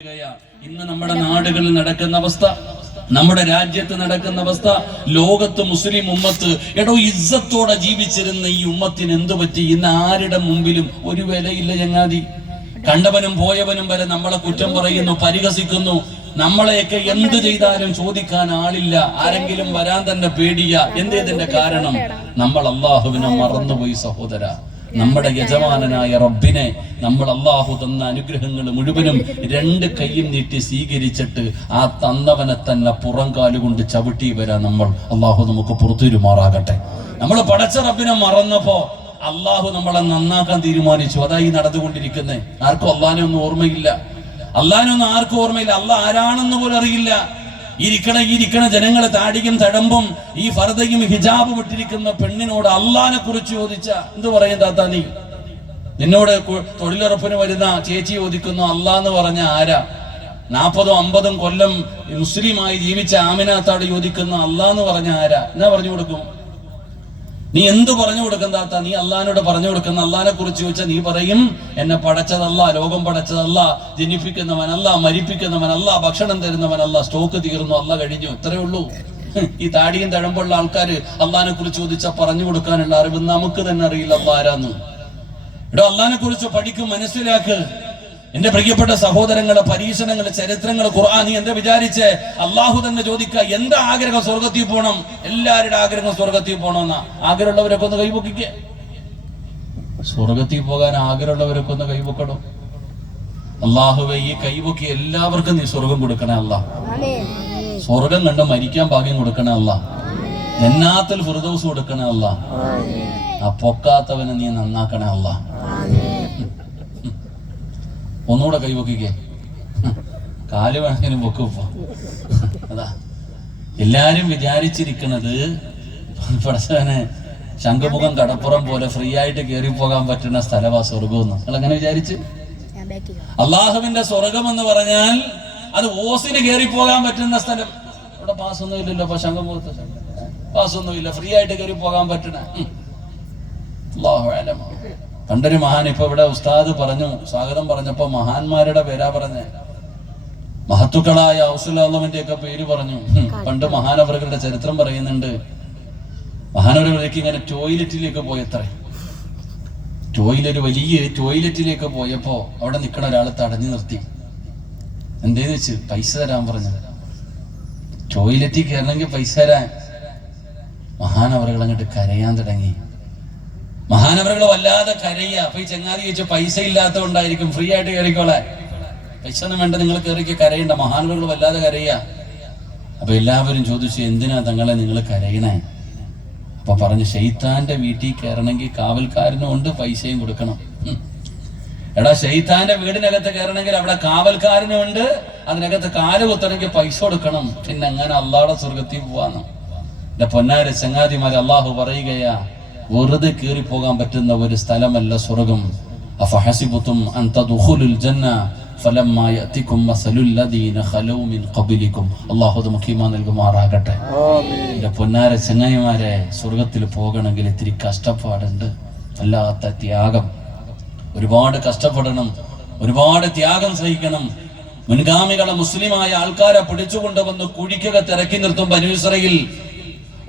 ഇന്ന് നമ്മുടെ നാടുകളിൽ നടക്കുന്ന അവസ്ഥ, നമ്മുടെ രാജ്യത്ത് നടക്കുന്ന അവസ്ഥ, ലോകത്ത് മുസ്ലിം ഉമ്മത്ത് ഇസ്സത്തോടെ ജീവിച്ചിരുന്ന ഈ ഉമ്മത്തിന് എന്തു പറ്റി? ഇന്ന് ആരുടെ മുമ്പിലും ഒരു വിലയില്ല ചങ്ങാതി. കണ്ടവനും പോയവനും വരെ നമ്മളെ കുറ്റം പറയുന്നു, പരിഹസിക്കുന്നു. നമ്മളെയൊക്കെ എന്ത് ചെയ്താലും ചോദിക്കാൻ ആളില്ല. ആരെങ്കിലും വരാൻ തന്നെ പേടിയ. എന്തേതിന്റെ കാരണം? നമ്മൾ അള്ളാഹുവിനെ മറന്നുപോയി സഹോദര. നമ്മുടെ യജമാനനായ റബ്ബിനെ നമ്മൾ അള്ളാഹു തന്ന അനുഗ്രഹങ്ങൾ മുഴുവനും രണ്ട് കൈയും നീട്ടി സ്വീകരിച്ചിട്ട് ആ തന്നവനെ തന്നെ പുറം കാലുകൊണ്ട് ചവിട്ടി വരാൻ നമ്മൾ അള്ളാഹു നമുക്ക് പുറത്തുരുമാറാകട്ടെ. നമ്മൾ പടച്ച റബ്ബിനെ മറന്നപ്പോ അള്ളാഹു നമ്മളെ നന്നാക്കാൻ തീരുമാനിച്ചു. അതായി നടന്നുകൊണ്ടിരിക്കുന്നത്. ആർക്കും അള്ളാഹിനെ ഒന്നും ഓർമ്മയില്ല. അള്ളാഹിനൊന്നും ആർക്കും ഓർമ്മയില്ല. അള്ളാഹ് ആരാണെന്ന് പോലും അറിയില്ല. ഇരിക്കണ ജനങ്ങളെ താടിയും തടമ്പും ഈ ഫർദയും ഹിജാബും ഇട്ടിരിക്കുന്ന പെണ്ണിനോട് അള്ളാഹിനെ കുറിച്ച് ചോദിച്ച എന്ത് പറയും താത്താ? നീ നിന്നോട് തൊഴിലുറപ്പിന് വരുന്ന ചേച്ചി ചോദിക്കുന്നു അള്ളാന്ന് പറഞ്ഞ ആരാ? 40-50 കൊല്ലം മുസ്ലിമായി ജീവിച്ച ആമിനാത്താട് ചോദിക്കുന്ന അള്ളാന്ന് പറഞ്ഞ ആരാ? എന്നാ പറഞ്ഞു കൊടുക്കും? നീ എന്ത് പറഞ്ഞു കൊടുക്കും താത്ത? നീ അള്ളഹാനോട് പറഞ്ഞു കൊടുക്കുന്ന അള്ളഹാനെ കുറിച്ച് ചോദിച്ചാൽ നീ പറയും എന്നെ പടച്ചതല്ല, ലോകം പടച്ചതല്ല, ജനിപ്പിക്കുന്നവനല്ല, മരിപ്പിക്കുന്നവനല്ല, ഭക്ഷണം തരുന്നവനല്ല, സ്റ്റോക്ക് തീർന്നു, അല്ല കഴിഞ്ഞു. ഇത്രയേ ഉള്ളൂ. ഈ താടിയും തഴമ്പുള്ള ആൾക്കാര് അള്ളഹാനെ കുറിച്ച് ചോദിച്ചാൽ പറഞ്ഞു കൊടുക്കാനുള്ള അറിവ് നമുക്ക് തന്നെ അറിയില്ല അള്ളാഹ് ആരാന്ന്. അള്ളഹാനെ കുറിച്ച് പഠിക്കും, മനസ്സിലാക്ക്. എന്റെ പ്രിയപ്പെട്ട സഹോദരങ്ങളെ, പരീക്ഷണങ്ങള്, ചരിത്രങ്ങള്, ഖുർആൻ. നീ എന്താ വിചാരിച്ചേ? അള്ളാഹു തന്നെ ചോദിക്കുക, എന്താ ആഗ്രഹം? സ്വർഗത്തിൽ പോകണം. എല്ലാവരുടെ ആഗ്രഹം സ്വർഗത്തിൽ പോകണമെന്നാ. ആഗ്രഹമുള്ളവരൊക്കെ ഒന്ന് കൈപൊക്കിക്ക. സ്വർഗത്തിൽ പോകാൻ ആഗ്രഹമുള്ളവരൊക്കെ ഒന്ന് കൈപൊക്കണം. അള്ളാഹുവെ, ഈ കൈപൊക്കി എല്ലാവർക്കും നീ സ്വർഗം കൊടുക്കണേ അല്ലാ. സ്വർഗം കണ്ട് മരിക്കാൻ ഭാഗ്യം കൊടുക്കണേ അല്ലാ. ജന്നാത്തുൽ ഫിർദൗസ് കൊടുക്കണേ അല്ലാ. ആ പൊക്കാത്തവനെ നീ നന്നാക്കണേ അല്ലാ. ഒന്നുകൂടെ കൈവക്കിക്കേ. കാല് വേണമെങ്കിലും പൊക്കുപ്പോ. അതാ എല്ലാരും വിചാരിച്ചിരിക്കുന്നത് പടച്ചവനെ ശംഖുമുഖം കടപ്പുറം പോലെ ഫ്രീ ആയിട്ട് കയറി പോകാൻ പറ്റുന്ന സ്ഥലമാ സ്വർഗമെന്ന്. നിങ്ങൾ അങ്ങനെ വിചാരിച്ച്? അള്ളാഹുവിന്റെ സ്വർഗം എന്ന് പറഞ്ഞാൽ അത് ഓസിന് കയറി പോകാൻ പറ്റുന്ന സ്ഥലം. ഇവിടെ പാസ്സൊന്നും ഇല്ലല്ലോ. അപ്പൊ ശംഖുമുഖത്ത് പാസ്സൊന്നുമില്ല, ഫ്രീ ആയിട്ട് കയറി പോകാൻ പറ്റണ. അല്ലാഹു അലം. പണ്ടൊരു മഹാൻ, ഇപ്പൊ ഇവിടെ ഉസ്താദ് പറഞ്ഞു, സ്വാഗതം പറഞ്ഞപ്പോ മഹാന്മാരുടെ പേരാ പറഞ്ഞേ. മഹത്തുക്കളായ ഔസുല്ലാഹുവിന്റെ ഒക്കെ പേര് പറഞ്ഞു. പണ്ട് മഹാനവറുകളുടെ ചരിത്രം പറയുന്നുണ്ട്. മഹാനവറുകളിലേക്ക് ഇങ്ങനെ ടോയ്ലറ്റിലേക്ക് പോയത്രേ. വലിയ ടോയ്ലറ്റിലേക്ക് പോയപ്പോ അവിടെ നിൽക്കണ ഒരാൾ തടഞ്ഞു നിർത്തി. എന്തേന്ന് വെച്ച് പൈസ തരാൻ പറഞ്ഞു. ടോയ്ലറ്റിൽ കയറണമെങ്കിൽ പൈസ തരാൻ. മഹാനവറുകൾ അങ്ങോട്ട് കരയാൻ തുടങ്ങി. മഹാനവറുകൾ വല്ലാതെ കരയുക. അപ്പൊ ഈ ചങ്ങാതി ചോദിച്ചു, പൈസ ഇല്ലാത്തതുകൊണ്ടായിരിക്കും, ഫ്രീ ആയിട്ട് കയറിക്കോളെ, പൈസ ഒന്നും വേണ്ട, നിങ്ങൾ കയറിക്ക്, കരയണ്ട. മഹാനവറുകൾ വല്ലാതെ കരയുക. അപ്പൊ എല്ലാവരും ചോദിച്ചു, എന്തിനാ തങ്ങളെ നിങ്ങൾ കരയണേ? അപ്പൊ പറഞ്ഞു, ശൈത്താന്റെ വീട്ടിൽ കയറണമെങ്കിൽ കാവൽക്കാരനും ഉണ്ട്, പൈസയും കൊടുക്കണം. എടാ, ശൈത്താന്റെ വീടിനകത്ത് കയറണമെങ്കിൽ അവിടെ കാവൽക്കാരനും ഉണ്ട്, അതിനകത്ത് കാല് കുത്തണമെങ്കിൽ പൈസ കൊടുക്കണം. പിന്നെ അങ്ങനെ അള്ളാഹുടെ സ്വർഗത്തിൽ പോവാന്ന്. എന്റെ പൊന്നാര ചങ്ങാതിമാരെ, അള്ളാഹു പറയുകയാ, വെറുതെ കയറി പോകാൻ പറ്റുന്ന ഒരു സ്ഥലമല്ല സ്വർഗം. അഫഹസിബതും അൻ തദ്ഖുലുൽ ജന്ന ഫലമ്മാ യഅതികും മസലുൽ ലദീന ഖലൂ മിൻ ഖബ്ലികും. അല്ലാഹു നമുക്ക് ഈമാൻ നൽകുമാറാകട്ടെ. ആമീൻ. എൻ്റെ പൊന്നാര ചങ്ങായിമാരെ, സ്വർഗത്തിൽ പോകണമെങ്കിൽ ഇത്തിരി കഷ്ടപ്പാടുണ്ട്, വല്ലാത്ത ത്യാഗം. ഒരുപാട് കഷ്ടപ്പെടണം, ഒരുപാട് ത്യാഗം സഹിക്കണം. മുൻഗാമികളെ മുസ്ലിമായ ആൾക്കാരെ പിടിച്ചുകൊണ്ടുവന്ന് കുഴിക്കകത്ത് ഇറക്കി നിർത്തും. ബനൂ ഇസ്രായേൽ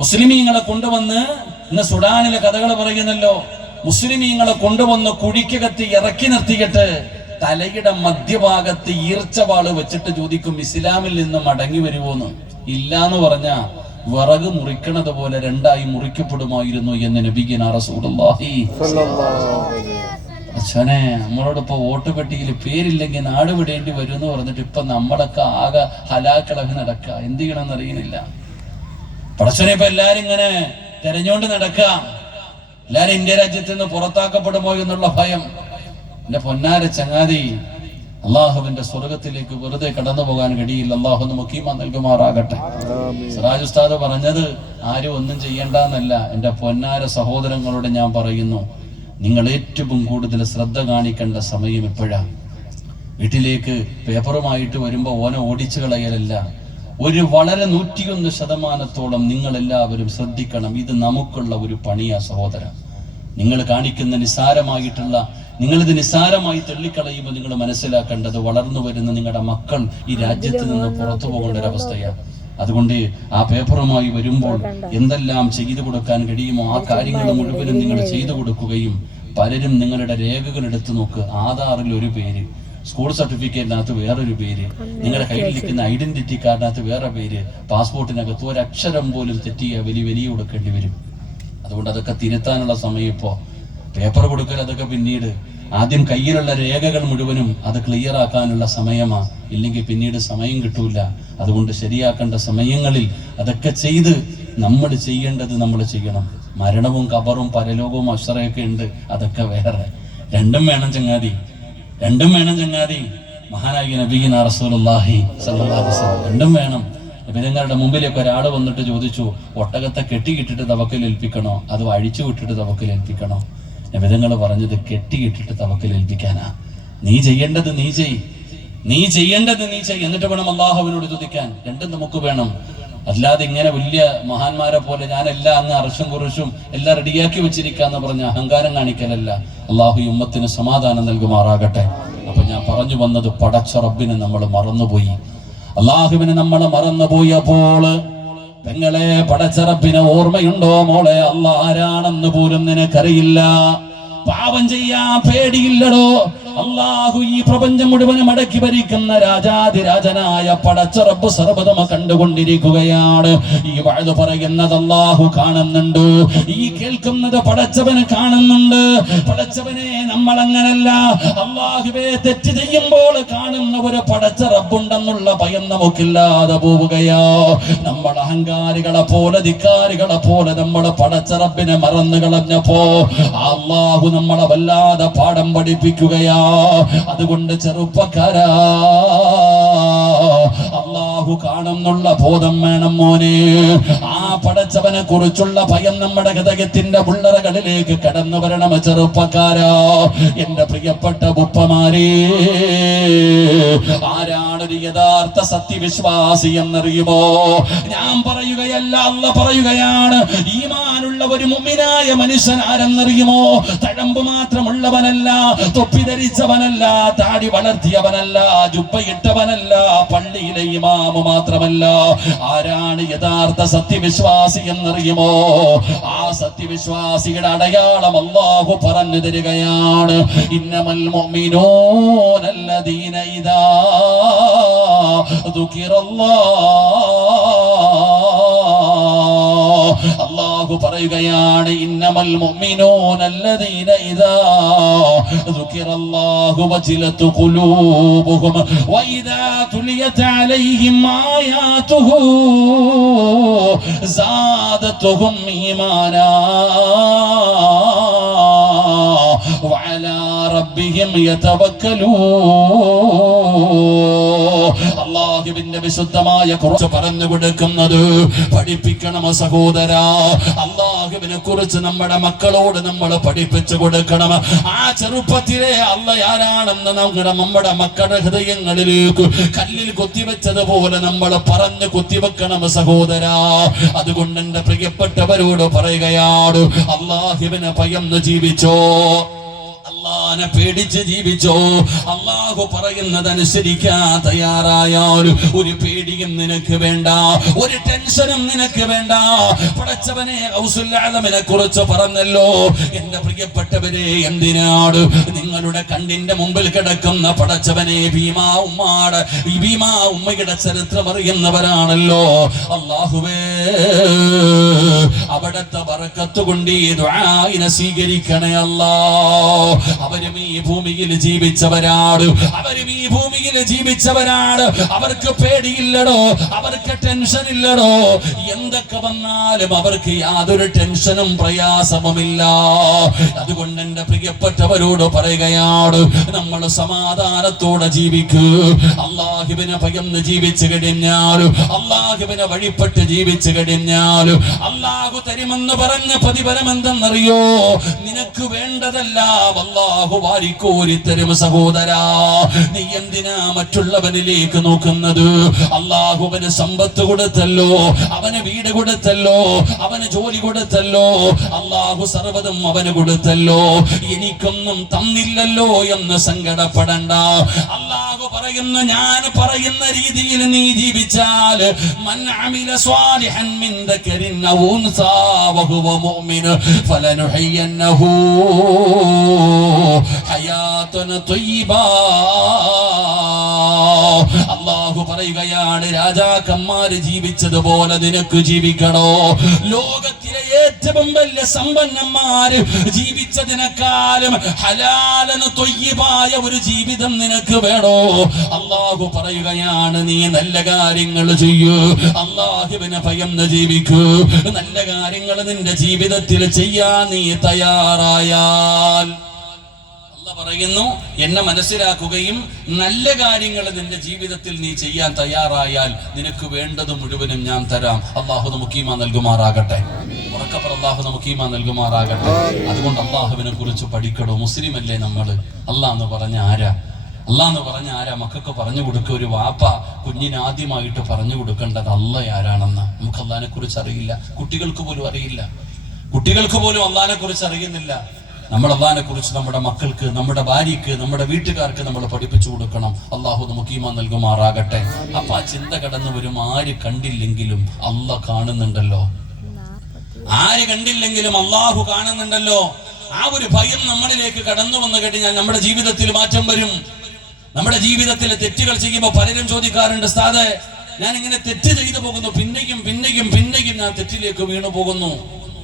മുസ്ലിമീങ്ങളെ കൊണ്ടുവന്ന്, ഇന്ന് സുഡാനിലെ കഥകൾ പറയുന്നല്ലോ, മുസ്ലിമീങ്ങളെ കൊണ്ടുവന്ന് കുഴിക്കകത്ത് ഇറക്കി നിർത്തിയിട്ട് തലയുടെ മധ്യഭാഗത്ത് ഈർച്ചവാള് വെച്ചിട്ട് ചോദിക്കും, ഇസ്ലാമിൽ നിന്ന് മടങ്ങി വരുമോന്ന്. ഇല്ലാന്ന് പറഞ്ഞ വിറക് മുറിക്കണത് പോലെ രണ്ടായി മുറിക്കപ്പെടുമായിരുന്നു എന്ന് നബിഗിന റസൂലുള്ളാഹി. അച്ഛനെ, നമ്മളോടിപ്പോ വോട്ട് പെട്ടിയിൽ പേരില്ലെങ്കിൽ നാട് വിടേണ്ടി വരും എന്ന് പറഞ്ഞിട്ട് ഇപ്പൊ നമ്മളൊക്കെ ആകെ ഹലാക്കിളകി നടക്കുക. എന്ത് ചെയ്യണമെന്ന് അറിയുന്നില്ല. പടച്ചനെ, ഇപ്പൊ എല്ലാരും ഇങ്ങനെ തെരഞ്ഞുകൊണ്ട് നടക്കാം. എല്ലാരും ഇന്ത്യ രാജ്യത്ത് നിന്ന് പുറത്താക്കപ്പെടുമോ എന്നുള്ള ഭയം. എന്റെ പൊന്നാര ചങ്ങാതി, അള്ളാഹുവിന്റെ സ്വർഗത്തിലേക്ക് വെറുതെ കടന്നു പോകാൻ കഴിയില്ല. അള്ളാഹു നമുക്ക് ഈമാൻ നൽകുമാറാകട്ടെ. സിറാജ് ഉസ്താദ് പറഞ്ഞത് ആരും ഒന്നും ചെയ്യണ്ടെന്നല്ല. എന്റെ പൊന്നാര സഹോദരങ്ങളോട് ഞാൻ പറയുന്നു, നിങ്ങൾ ഏറ്റവും കൂടുതൽ ശ്രദ്ധ കാണിക്കേണ്ട സമയം ഇപ്പോഴാ. വീട്ടിലേക്ക് പേപ്പറുമായിട്ട് വരുമ്പോ ഓനെ ഓടിച്ചു കളയലല്ല. ഒരു വളരെ 101% നിങ്ങൾ എല്ലാവരും ശ്രദ്ധിക്കണം. ഇത് നമുക്കുള്ള ഒരു പണിയാ സഹോദര. നിങ്ങൾ കാണിക്കുന്ന നിസ്സാരമായിട്ടുള്ള നിങ്ങളിത് നിസ്സാരമായി തള്ളിക്കളയുമ്പോൾ നിങ്ങൾ മനസ്സിലാക്കേണ്ടത് വളർന്നു വരുന്ന നിങ്ങളുടെ മക്കൾ ഈ രാജ്യത്ത് നിന്ന് പുറത്തു പോകേണ്ട ഒരവസ്ഥയാണ്. അതുകൊണ്ട് ആ പേപ്പറുമായി വരുമ്പോൾ എന്തെല്ലാം ചെയ്തു കൊടുക്കാൻ കഴിയുമോ ആ കാര്യങ്ങൾ മുഴുവനും നിങ്ങൾ ചെയ്തു കൊടുക്കുകയും, പലരും നിങ്ങളുടെ രേഖകൾ എടുത്തു നോക്ക്, ആധാറിൽ ഒരു പേര്, സ്കൂൾ സർട്ടിഫിക്കറ്റിനകത്ത് വേറൊരു പേര്, നിങ്ങളുടെ കയ്യിലിരിക്കുന്ന ഐഡന്റിറ്റി കാർഡിനകത്ത് വേറെ പേര്, പാസ്പോർട്ടിനകത്ത് ഒരക്ഷരം പോലും തെറ്റിയ വലിയ കൊടുക്കേണ്ടി വരും. അതുകൊണ്ട് അതൊക്കെ തിരുത്താനുള്ള സമയം ഇപ്പോൾ. പേപ്പർ കൊടുക്കൽ അതൊക്കെ പിന്നീട്. ആദ്യം കയ്യിലുള്ള രേഖകൾ മുഴുവനും അത് ക്ലിയർ ആക്കാനുള്ള സമയമാണ്. ഇല്ലെങ്കിൽ പിന്നീട് സമയം കിട്ടൂല. അതുകൊണ്ട് ശരിയാക്കേണ്ട സമയങ്ങളിൽ അതൊക്കെ ചെയ്ത് നമ്മൾ ചെയ്യേണ്ടത് നമ്മൾ ചെയ്യണം. മരണവും ഖബറും പരലോകവും അക്ഷരയൊക്കെ ഉണ്ട്, അതൊക്കെ വേറെ. രണ്ടും വേണം ചങ്ങാതി, രണ്ടും വേണം ചങ്ങാതി. മഹാനായ നബിയിന റസൂലുള്ളാഹി സ്വല്ലല്ലാഹു അലൈഹി വസല്ലം രണ്ടും വേണം. നബിതങ്ങളുടെ മുമ്പിലേക്ക് ഒരാൾ വന്നിട്ട് ചോദിച്ചു, ഒട്ടകത്തെ കെട്ടിയിട്ടിട്ട് തവക്കൽ ഏൽപ്പിക്കണോ അതോ അഴിച്ചു വിട്ടിട്ട് തവക്കൽ ഏൽപ്പിക്കണോ? നബിതങ്ങൾ പറഞ്ഞത് കെട്ടിയിട്ടിട്ട് തവക്കൽ ഏൽപ്പിക്കാനാ. നീ ചെയ്യേണ്ടത് നീ ചെയ്, നീ ചെയ്യേണ്ടത് നീ ചെയ്, എന്നിട്ട് വേണം അള്ളാഹുവിനോട് ചോദിക്കാൻ. രണ്ടും നമുക്ക് വേണം. അല്ലാതെ ഇങ്ങനെ വലിയ മഹാന്മാരെ പോലെ ഞാനെല്ലാം അങ്ങ് അർശം കുറിച്ചും എല്ലാം റെഡിയാക്കി വെച്ചിരിക്കാന്ന് പറഞ്ഞ അഹങ്കാരം കാണിക്കലല്ല. അള്ളാഹു ഈ ഉമ്മത്തിന് സമാധാനം നൽകുമാറാകട്ടെ. അപ്പൊ ഞാൻ പറഞ്ഞു വന്നത്, പടച്ച റബ്ബിനെ നമ്മൾ മറന്നുപോയി, അള്ളാഹുവിനെ നമ്മൾ മറന്നുപോയപ്പോൾ പെങ്ങളെ പടച്ച റബ്ബിനെ ഓർമ്മയുണ്ടോ മോളെ? അള്ളാഹ് ആരാണെന്ന് പോലും നിനക്കറിയില്ല. പാപം ചെയ്യാൻ പേടിയില്ലടോ. അള്ളാഹു ഈ പ്രപഞ്ചം മുഴുവനും അടക്കി ഭരിക്കുന്ന രാജാതിരാജനായ പടച്ച റബ്ബ് സർവ്വതും കണ്ടുകൊണ്ടിരിക്കുകയാണ്. ഈ വഅദ് പറയുന്നത് അള്ളാഹു കാണുന്നുണ്ട്, ഈ കേൾക്കുന്നത് പടച്ചവന് കാണുന്നുണ്ട്. പടച്ചവനെ നമ്മൾ അങ്ങനല്ല, അള്ളാഹുവേ തെറ്റ് ചെയ്യുമ്പോൾ കാണുന്ന ഒരു പടച്ച റബ്ബുണ്ടെന്നുള്ള ഭയം നമുക്കില്ലാതെ പോവുകയോ. നമ്മൾ അഹങ്കാരികളെ പോലെ ധിക്കാരികളെ പോലെ നമ്മൾ പടച്ച റബ്ബിനെ മറന്നു കളഞ്ഞപ്പോ അള്ളാഹു നമ്മളെ വല്ലാതെ പാഠം പഠിപ്പിക്കുകയാ. അതുകൊണ്ട് ചെറുപ്പക്കാരാ, അള്ളാഹു കാണുന്നുള്ള ബോധം വേണം മോനെ. ആ പടച്ചവനെ കുറിച്ചുള്ള ഭയം നമ്മുടെ ഹൃദയത്തിന്റെ ഉള്ളറകളിലേക്ക് കടന്നു വരണം ചെറുപ്പക്കാരാ. എന്റെ പ്രിയപ്പെട്ട ഉപ്പമാരേ, ആരാണൊരു യഥാർത്ഥ സത്യവിശ്വാസി എന്നറിയുമോ? ഞാൻ പറയുകയല്ല, അല്ലാഹ് പറയുകയാണ്. ഈമാനുള്ള ഒരു മുഅ്മിനായ മനുഷ്യൻ ആരെന്നറിയുമോ? തഴമ്പ് മാത്രമുള്ളവനല്ല, തൊപ്പി ധരിച്ചവനല്ല, താടി വളർത്തിയവനല്ല, ജുബ്ബയിട്ടവനല്ല, പള്ളിയിലെ ഇമാമ് മാത്രമല്ല. ആരാണ് യഥാർത്ഥ സത്യവിശ്വാസി എന്നറിയുമോ? ആ സത്യവിശ്വാസിയുടെ അടയാളം അല്ലാഹു പറഞ്ഞു തരികയാണ്. ഇന്നമൽ മുഅ്മിനൂന അല്ലദീന ഇദാ അല്ലാഹു പറയുകയാണ്, ഇന്നമൽ മുഅ്മിനൂന അല്ലദീന ഇദാ ദുകിറല്ലാഹു വജിലത് ഖുലൂബുഹും വഇദാ തുലിയത് അലൈഹിം ആയാതുഹു സാദതുഹും ഈമാനാ വഅലാ റബ്ബിഹിം യതവക്കലൂൻ. അല്ലാഹുവിന്റെ വിശുദ്ധമായ ഖുർആൻ പറഞ്ഞു കൊടുക്കുന്നത് പഠിപ്പിക്കണം സഹോദരാ. അല്ലാഹുവിനെ കുറിച്ച് നമ്മുടെ മക്കളോട് നമ്മൾ പഠിപ്പിച്ചു കൊടുക്കണം. ആ ചെറുപ്പത്തിലെ അല്ലാഹ് ആരാണെന്ന് നമ്മുടെ മക്കളുടെ ഹൃദയങ്ങളിലേക്ക് കല്ലിൽ കൊത്തിവെച്ചതുപോലെ നമ്മൾ പറഞ്ഞു കുത്തിവെക്കണം സഹോദരാ. അതുകൊണ്ട് എന്റെ പ്രിയപ്പെട്ടവരോട് പറയുകയാണ്, അല്ലാഹുവിനെ ഭയന്ന് ജീവിച്ചോ, അല്ലാഹുവിനെ പേടിച്ച് ജീവിച്ചോ. അല്ലാഹു പറയുന്നതനുസരിക്കാൻ തയ്യാറായാൽ ഒരു പേടിയും നിനക്ക് വേണ്ട, ഒരു ടെൻഷനും നിനക്ക് വേണ്ട. പടച്ചവനെ ഗൗസുൽ ആലമിനെ കുറിച്ച് പറഞ്ഞല്ലോ. എന്റെ പ്രിയപ്പെട്ടവരെ, എന്തിനാണ് നിങ്ങളുടെ കണ്ണിന്റെ മുമ്പിൽ കിടക്കുന്ന പടച്ചവനെ ഭീമാ ഉമ്മയുടെ ചരിത്രം അറിയുന്നവരാണല്ലോ. അല്ലാഹുവേ, അവിടത്തെ ബറക്കത്ത് കൊണ്ട് ഈ ദുആഇനെ സ്വീകരിക്കണേ അല്ലാഹ്. അവരും ഈ ഭൂമിയിൽ ജീവിച്ചവരാണ്, അവരും ഈ ഭൂമിയിൽ ജീവിച്ചവരാണ്. അവർക്ക് പേടിയില്ലടോ, അവർക്ക് ടെൻഷൻ ഇല്ലടോ. എന്തൊക്കെ വന്നാലും അവർക്ക് യാതൊരു ടെൻഷനും പ്രയാസവുമില്ല. അതുകൊണ്ട് എന്റെ പ്രിയപ്പെട്ടവരോട് പറയുകയാണ്, നമ്മൾ സമാധാനത്തോടെ ജീവിക്കൂ. അല്ലാഹുവിനെ ഭയന്ന് ജീവിച്ചു കഴിഞ്ഞാൽ, അല്ലാഹുവിനെ വഴിപ്പെട്ട് ജീവിച്ചു കഴിഞ്ഞാൽ അല്ലാഹു തരുമെന്ന് പറഞ്ഞ പ്രതിഫലം എന്തെന്നറിയോ? നിനക്ക് വേണ്ടതല്ല അല്ലാഹു അല്ലാഹു വാരിക്കോരി തരും സഹോദരാ. നീ എന്തിനാ മറ്റുള്ളവനിലേക്ക് നോക്കുന്നത്? അല്ലാഹുവിന് സമ്പത്ത് കൊടുത്തല്ലോ, അവന് വീട് കൊടുത്തല്ലോ, അവന് ജോലി കൊടുത്തല്ലോ, അല്ലാഹു സർവ്വതും അവന് കൊടുത്തല്ലോ, എനിക്കൊന്നും തന്നില്ലല്ലോ എന്ന് സങ്കടപ്പെടണ്ട. അല്ലാഹു പറയുന്നു, ഞാൻ പറയുന്ന രീതിയിൽ നീ ജീവിച്ചാൽ മൻ അമില സ്വാലിഹൻ മിൻ ദക്കരിൻ ഔ ഉൻസാ വഹുവ മുഅ്മിൻ ഫലനുഹയ്യന്നഹു ഹയാതൻ ത്വയ്യിബാ. അല്ലാഹു പറയുകയാണ്, രാജാക്കന്മാര് ജീവിച്ചതുപോലെ നിനക്ക് ജീവിക്കണോ? ലോകത്തിലെ ഏറ്റവും വലിയ സമ്പന്നന്മാര് ജീവിച്ചതിനേക്കാളും ഹലാലന് ത്വയ്യിബായ ഒരു ജീവിതം നിനക്ക് വേണോ? അല്ലാഹു പറയുകയാണ്, നീ നല്ല കാര്യങ്ങൾ ചെയ്യൂ, അല്ലാഹുവിനെ ഭയന്ന് ജീവിക്കൂ. നല്ല കാര്യങ്ങൾ നിന്റെ ജീവിതത്തിൽ ചെയ്യാൻ നീ തയ്യാറായാൽ, പറയുന്നു, എന്നെ മനസ്സിലാക്കുകയും നല്ല കാര്യങ്ങൾ നിന്റെ ജീവിതത്തിൽ നീ ചെയ്യാൻ തയ്യാറായാൽ നിനക്ക് വേണ്ടത് മുഴുവനും ഞാൻ തരാം. അല്ലാഹു നമുക്ക് ഈമാൻ നൽകുമാറാകട്ടെ. ഉറക്കപ്പുറം അല്ലാഹു നമുക്ക് ഈമാൻ നൽകുമാറാകട്ടെ. അതുകൊണ്ട് അല്ലാഹുവിനെ കുറിച്ച് പഠിക്കണോ? മുസ്ലിം അല്ലേ നമ്മള്? അല്ലാഹ് എന്ന് പറഞ്ഞ ആരാ? മക്കൾക്ക് പറഞ്ഞു കൊടുക്കുക. ഒരു വാപ്പ കുഞ്ഞിന് ആദ്യമായിട്ട് പറഞ്ഞു കൊടുക്കേണ്ടത് അല്ലാഹ് ആരാണെന്ന്. നമുക്ക് അല്ലാഹിനെ കുറിച്ച് അറിയില്ല, കുട്ടികൾക്ക് പോലും അറിയില്ല, അല്ലാഹിനെ കുറിച്ച് അറിയുന്നില്ല. നമ്മൾ അല്ലാഹിനെ കുറിച്ച് നമ്മുടെ മക്കൾക്ക്, നമ്മുടെ ഭാര്യയ്ക്ക്, നമ്മുടെ വീട്ടുകാർക്ക് നമ്മൾ പഠിപ്പിച്ചു കൊടുക്കണം. അല്ലാഹു നമുക്ക് ഈമാൻ നൽകുമാറാകട്ടെ. അപ്പൊ ആ ചിന്ത കടന്നു വരും, ആര് കണ്ടില്ലെങ്കിലും അല്ലാഹ് കാണുന്നുണ്ടല്ലോ, ആര് കണ്ടില്ലെങ്കിലും അല്ലാഹു കാണുന്നുണ്ടല്ലോ. ആ ഒരു ഭയം നമ്മളിലേക്ക് കടന്നു വന്നു കഴിഞ്ഞാൽ നമ്മുടെ ജീവിതത്തിൽ മാറ്റം വരും. നമ്മുടെ ജീവിതത്തിലെ തെറ്റുകൾ ചെയ്യുമ്പോൾ പലരും ചോദിക്കാറുണ്ട്, ഉസ്താദേ, ഞാൻ ഇങ്ങനെ തെറ്റ് ചെയ്തു പോകുന്നു, പിന്നെയും ഞാൻ തെറ്റിലേക്ക് വീണു പോകുന്നു.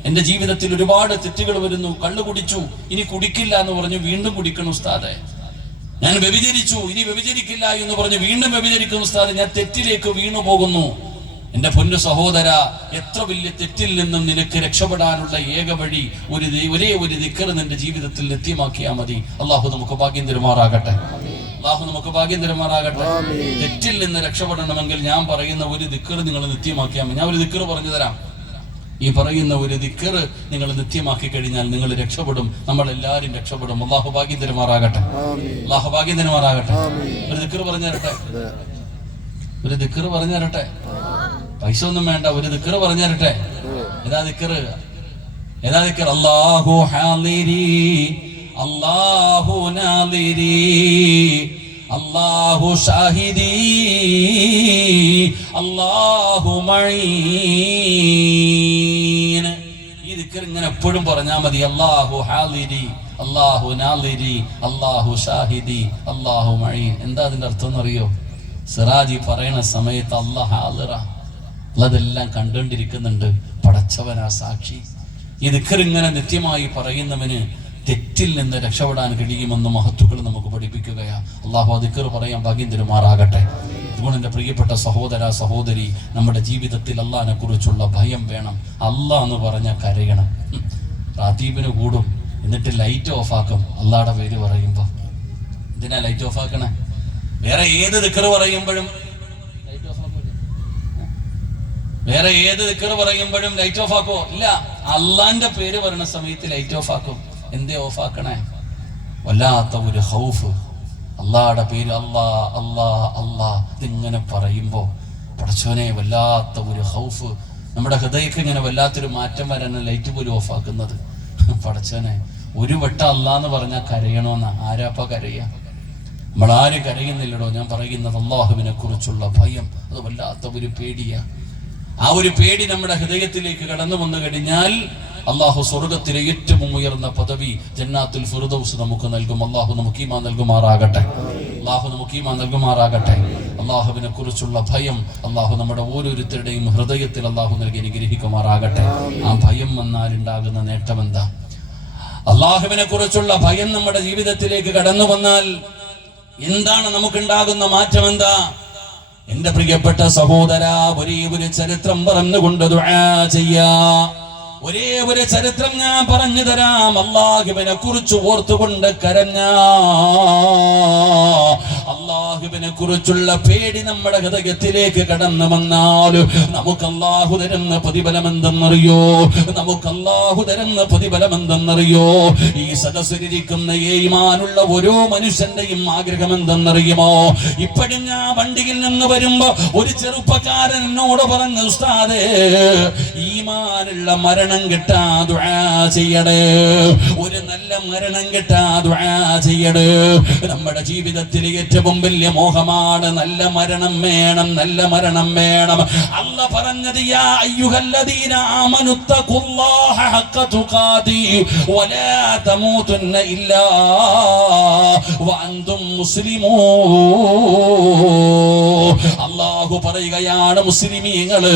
എന്റെ ജീവിതത്തിൽ ഒരുപാട് തെറ്റുകൾ വരുന്നു. കള്ളു കുടിച്ചു, ഇനി കുടിക്കില്ല എന്ന് പറഞ്ഞു, വീണ്ടും കുടിക്കണം ഉസ്താദെ. ഞാൻ വ്യഭിചരിച്ചു, ഇനി വ്യഭിചരിക്കില്ല എന്ന് പറഞ്ഞു, വീണ്ടും വ്യഭിചരിക്കുന്നു ഉസ്താദെ. ഞാൻ തെറ്റിലേക്ക് വീണു പോകുന്നു. എന്റെ പൊന്നു സഹോദര, എത്ര വലിയ തെറ്റിൽ നിന്നും നിനക്ക് രക്ഷപ്പെടാനുള്ള ഏക വഴി ഒരേ ഒരു ദിക്ർ നിന്റെ ജീവിതത്തിൽ നിത്യമാക്കിയാൽ മതി. അല്ലാഹു നമുക്ക് ഭാഗ്യം തരുമാറാകട്ടെ. തെറ്റിൽ നിന്ന് രക്ഷപ്പെടണമെങ്കിൽ ഞാൻ പറയുന്ന ഒരു ദിക്ർ നിങ്ങൾ നിത്യമാക്കിയാൽ മതി. ഞാൻ ഒരു ദിക്ർ പറഞ്ഞു തരാം. ഈ പറയുന്ന ഒരു ദിക്ർ നിങ്ങൾ നിത്യമാക്കി കഴിഞ്ഞാൽ നിങ്ങൾ രക്ഷപ്പെടും, നമ്മൾ എല്ലാവരും രക്ഷപ്പെടും. അല്ലാഹു ഭാഗ്യം തരുമാറാകട്ടെ. ഒരു ദിക്ർ പറഞ്ഞു തരട്ടെ. പൈസ ഒന്നും വേണ്ട, ഒരു ദിക്ർ പറഞ്ഞു തരട്ടെ. ഏതാ ദിക്ർ? അല്ലാഹു ഹാദിരി, അല്ലാഹു നാദിരി, അല്ലാഹു ഷാഹിദി, അല്ലാഹു മഈൻ. ഈ ദിക്ർ ഇങ്ങനെ എപ്പോഴും പറഞ്ഞാൽ മതി. അല്ലാഹു ഹാദിരി, അല്ലാഹു നാദിരി, അല്ലാഹു ഷാഹിദി, അല്ലാഹു മഈൻ. എന്താ അതിന്റെ അർത്ഥം എന്നറിയോ? സിറാജി പറയുന്ന സമയത്ത് അല്ലാഹ് ഹാദിറ, അതെല്ലാം കണ്ടുകൊണ്ടിരിക്കുന്നുണ്ട്, പടച്ചവനാ സാക്ഷി. ഈ ദിക്ർ ഇങ്ങനെ നിത്യമായി പറയുന്നവന് തെറ്റിൽ നിന്ന് രക്ഷപ്പെടാൻ കഴിയുമെന്ന് മഹത്തുക്കൾ നമുക്ക് പഠിപ്പിക്കുകയാ. അല്ലാഹു ആ ദിക്ർ പറയാൻ ഭാഗ്യം തരുമാറാകട്ടെ. അതുകൊണ്ട് എൻ്റെ പ്രിയപ്പെട്ട സഹോദര സഹോദരി, നമ്മുടെ ജീവിതത്തിൽ അല്ലാഹിനെ കുറിച്ചുള്ള ഭയം വേണം. അല്ലാഹ് എന്ന് പറഞ്ഞാൽ കരയണം. റാത്തീബിന് കൂടും, എന്നിട്ട് ലൈറ്റ് ഓഫ് ആക്കും അല്ലാഹുടെ പേര് പറയുമ്പോൾ. എന്തിനാ ലൈറ്റ് ഓഫ് ആക്കണേ? വേറെ ഏത് ദിക്ർ പറയുമ്പോഴും ലൈറ്റ് ഓഫ് ആക്കോ? വേറെ ഏത് ദിക്ർ പറയുമ്പോഴും ലൈറ്റ് ഓഫ് ആക്കോ? ഇല്ല. അള്ളാന്റെ പേര് പറയുന്ന സമയത്ത് ലൈറ്റ് ഓഫ് ആക്കും. എന്തേ ഓഫ് ആക്കണേ? വല്ലാത്ത ഒരു ഖൗഫ്. അള്ളാഹുടെ പേര് അല്ലാ അല്ലാ അല്ലാ ഇതിങ്ങനെ പറയുമ്പോ പടച്ചോനെ വല്ലാത്ത ഒരു ഖൗഫ്. നമ്മുടെ ഹൃദയക്ക് ഇങ്ങനെ വല്ലാത്തൊരു മാറ്റം വരാൻ ലൈറ്റ് പോലും ഓഫ് ആക്കുന്നത്. പടച്ചോനെ, ഒരു വട്ടം അല്ലാന്ന് പറഞ്ഞാൽ കരയണോന്നാ. ആരാപ്പ കരയാ? നമ്മളാരും കരയുന്നില്ലടോ. ഞാൻ പറയുന്നത് അല്ലാഹുവിനെ കുറിച്ചുള്ള ഭയം, അത് വല്ലാത്ത ഒരു പേടിയാ. ആ ഒരു പേടി നമ്മുടെ ഹൃദയത്തിലേക്ക് കടന്നു വന്നു കഴിഞ്ഞാൽ അല്ലാഹു സ്വർഗത്തിലെ ഏറ്റവും ഉയർന്ന പദവി ജന്നാത്തുൽ ഫിർദൗസ് നമുക്ക് നൽകും. അല്ലാഹു നമുക്ക് ഈമാൻ നൽകുമാറാകട്ടെ. അല്ലാഹുവിനെ കുറിച്ചുള്ള ഭയം അല്ലാഹു നമ്മുടെ ഓരോരുത്തരുടെയും ഹൃദയത്തിൽ അല്ലാഹു നൽകി അനുഗ്രഹിക്കുമാറാകട്ടെ. ആ ഭയം വന്നാൽ ഉണ്ടാകുന്ന നേട്ടം എന്താ? അല്ലാഹുവിനെ കുറിച്ചുള്ള ഭയം നമ്മുടെ ജീവിതത്തിലേക്ക് കടന്നു വന്നാൽ എന്താണ് നമുക്കുണ്ടാകുന്ന മാറ്റം? എന്താ? എന്റെ പ്രിയപ്പെട്ട സഹോദര, ഒരേ ഒരു ചരിത്രം പറഞ്ഞുകൊണ്ട് ദുആ ചെയ്യാ. ഒരേ ഒരു ചരിത്രം ഞാൻ പറഞ്ഞു തരാം. അല്ലാഹുവിനെ കുറിച്ച് ഓർത്തുകൊണ്ട് കരഞ്ഞ, അല്ലാഹുവിനെ കുറിച്ചുള്ള പേടി നമ്മുടെ ഹൃദയത്തിലേക്ക് കടന്നു വന്നാൽ നമുക്ക് അല്ലാഹു തരുന്ന പ്രതിഫലം എന്തെന്നറിയോ? നമുക്ക് അല്ലാഹു തരുന്ന പ്രതിഫലം എന്തെന്നറിയോ? ഈ സദസ്സിലിരിക്കുന്ന ഈമാനുള്ള ഓരോ മനുഷ്യന്റെയും ആഗ്രഹം എന്തെന്നറിയുമോ? ഇപ്പോഴും ഞാൻ വണ്ടിയിൽ നിന്ന് വരുമ്പോ ഒരു ചെറുപ്പക്കാരൻ എന്നോട് പറഞ്ഞു, ഉസ്താദേ, ഈമാനുള്ള മരണം കിട്ടാ ദുആ ചെയ്യണേ, ഒരു നല്ല മരണം കിട്ടാ ദുആ ചെയ്യണേ. നമ്മുടെ ജീവിതത്തിൽ ഏറ്റവും വലിയ മോഹമാണ് നല്ല മരണം വേണം, നല്ല മരണം വേണം. അല്ലാഹ് പറഞ്ഞത്, യാ അയ്യുഹല്ലദീന ആമനുത്തഖുല്ലാഹ ഹഖ തുഖാതി വലാ തമൂതുന്ന ഇല്ലാ വഅൻതും മുസ്ലിമൂൻ. അല്ലാഹു പറയുകയാണ്, മുസ്ലിമീങ്ങള്,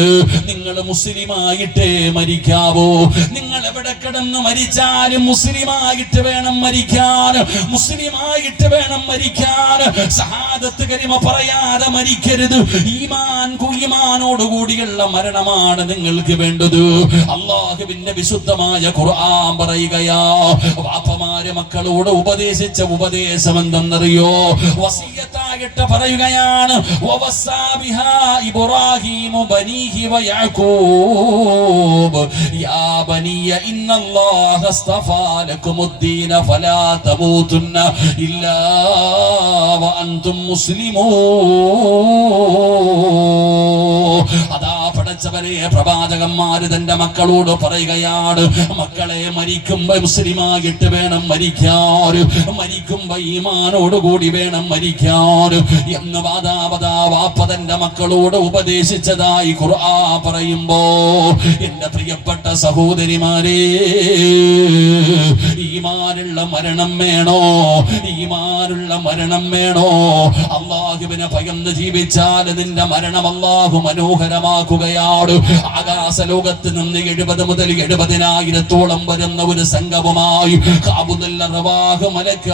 നിങ്ങൾ മുസ്ലിമായിട്ടേ മരിക്കാവൂ. നിങ്ങൾ എവിടെ കിടന്ന് മരിച്ചാലും മുസ്ലിമായിട്ട് വേണം മരിക്കാൻ, മുസ്ലിമായിട്ട് വേണം മരിക്കാൻ. ഷഹാദത്ത് കലിമ പറയാതെ മരിക്കരുത്. ഈമാനോടുകൂടിയുള്ള മരണമാണ് നിങ്ങൾക്ക് വേണ്ടത്. അല്ലാഹുവിന്റെ വിശുദ്ധമായ ഖുർആൻ പറയുകയാ, വാപ്പമാര് മക്കളോട് ഉപദേശിച്ച ഉപദേശം എന്തെന്നറിയോ? വസിയത്തായിട്ട് പറയുകയാണ്, വവസ്സാ ബിഹാ ഇബ്രാഹീമു ബനീഹി വയഅകൂബ് യാ ബനിയ ഇന്നല്ലാഹ അസ്തഫാ ലകുമുദ്ദീന ഫലാ തമൂതുന്ന ഇല്ലാ വഅൻതും മുസ്ലിമൂൻ. അതാ പടച്ചവരെ, പ്രവാചകന്മാര് തന്റെ മക്കളോട് പറയുകയാണ്, മക്കളെ, മരിക്കുമ്പോ മുസ്ലിമായിട്ട് വേണം മരിക്കാൻ, മരിക്കുമ്പോ ഈമാനോടുകൂടി വേണം മരിക്കാൻ എന്ന് വാപ്പ തന്റെ മക്കളോട് ഉപദേശിച്ചതായി ഖുർആൻ പറയുമ്പോ, എന്റെ പ്രിയപ്പെട്ട സഹോദരിമാരെ, ഈമാനുള്ള മരണം വേണോ? ഈമാനുള്ള മരണം വേണോ? അല്ലാഹുവിനെ ഭയന്ന് ജീവിച്ചാൽ നിന്റെ മരണം അല്ലാഹു മനോഹരമാക്കുകയാണ്. ആകാശ ലോകത്ത് നിന്ന് 70 മുതൽ 70,000 വരുന്ന ഒരു സംഘവുമായി ഖാബുൽ അർവാഹ് മലക്ക്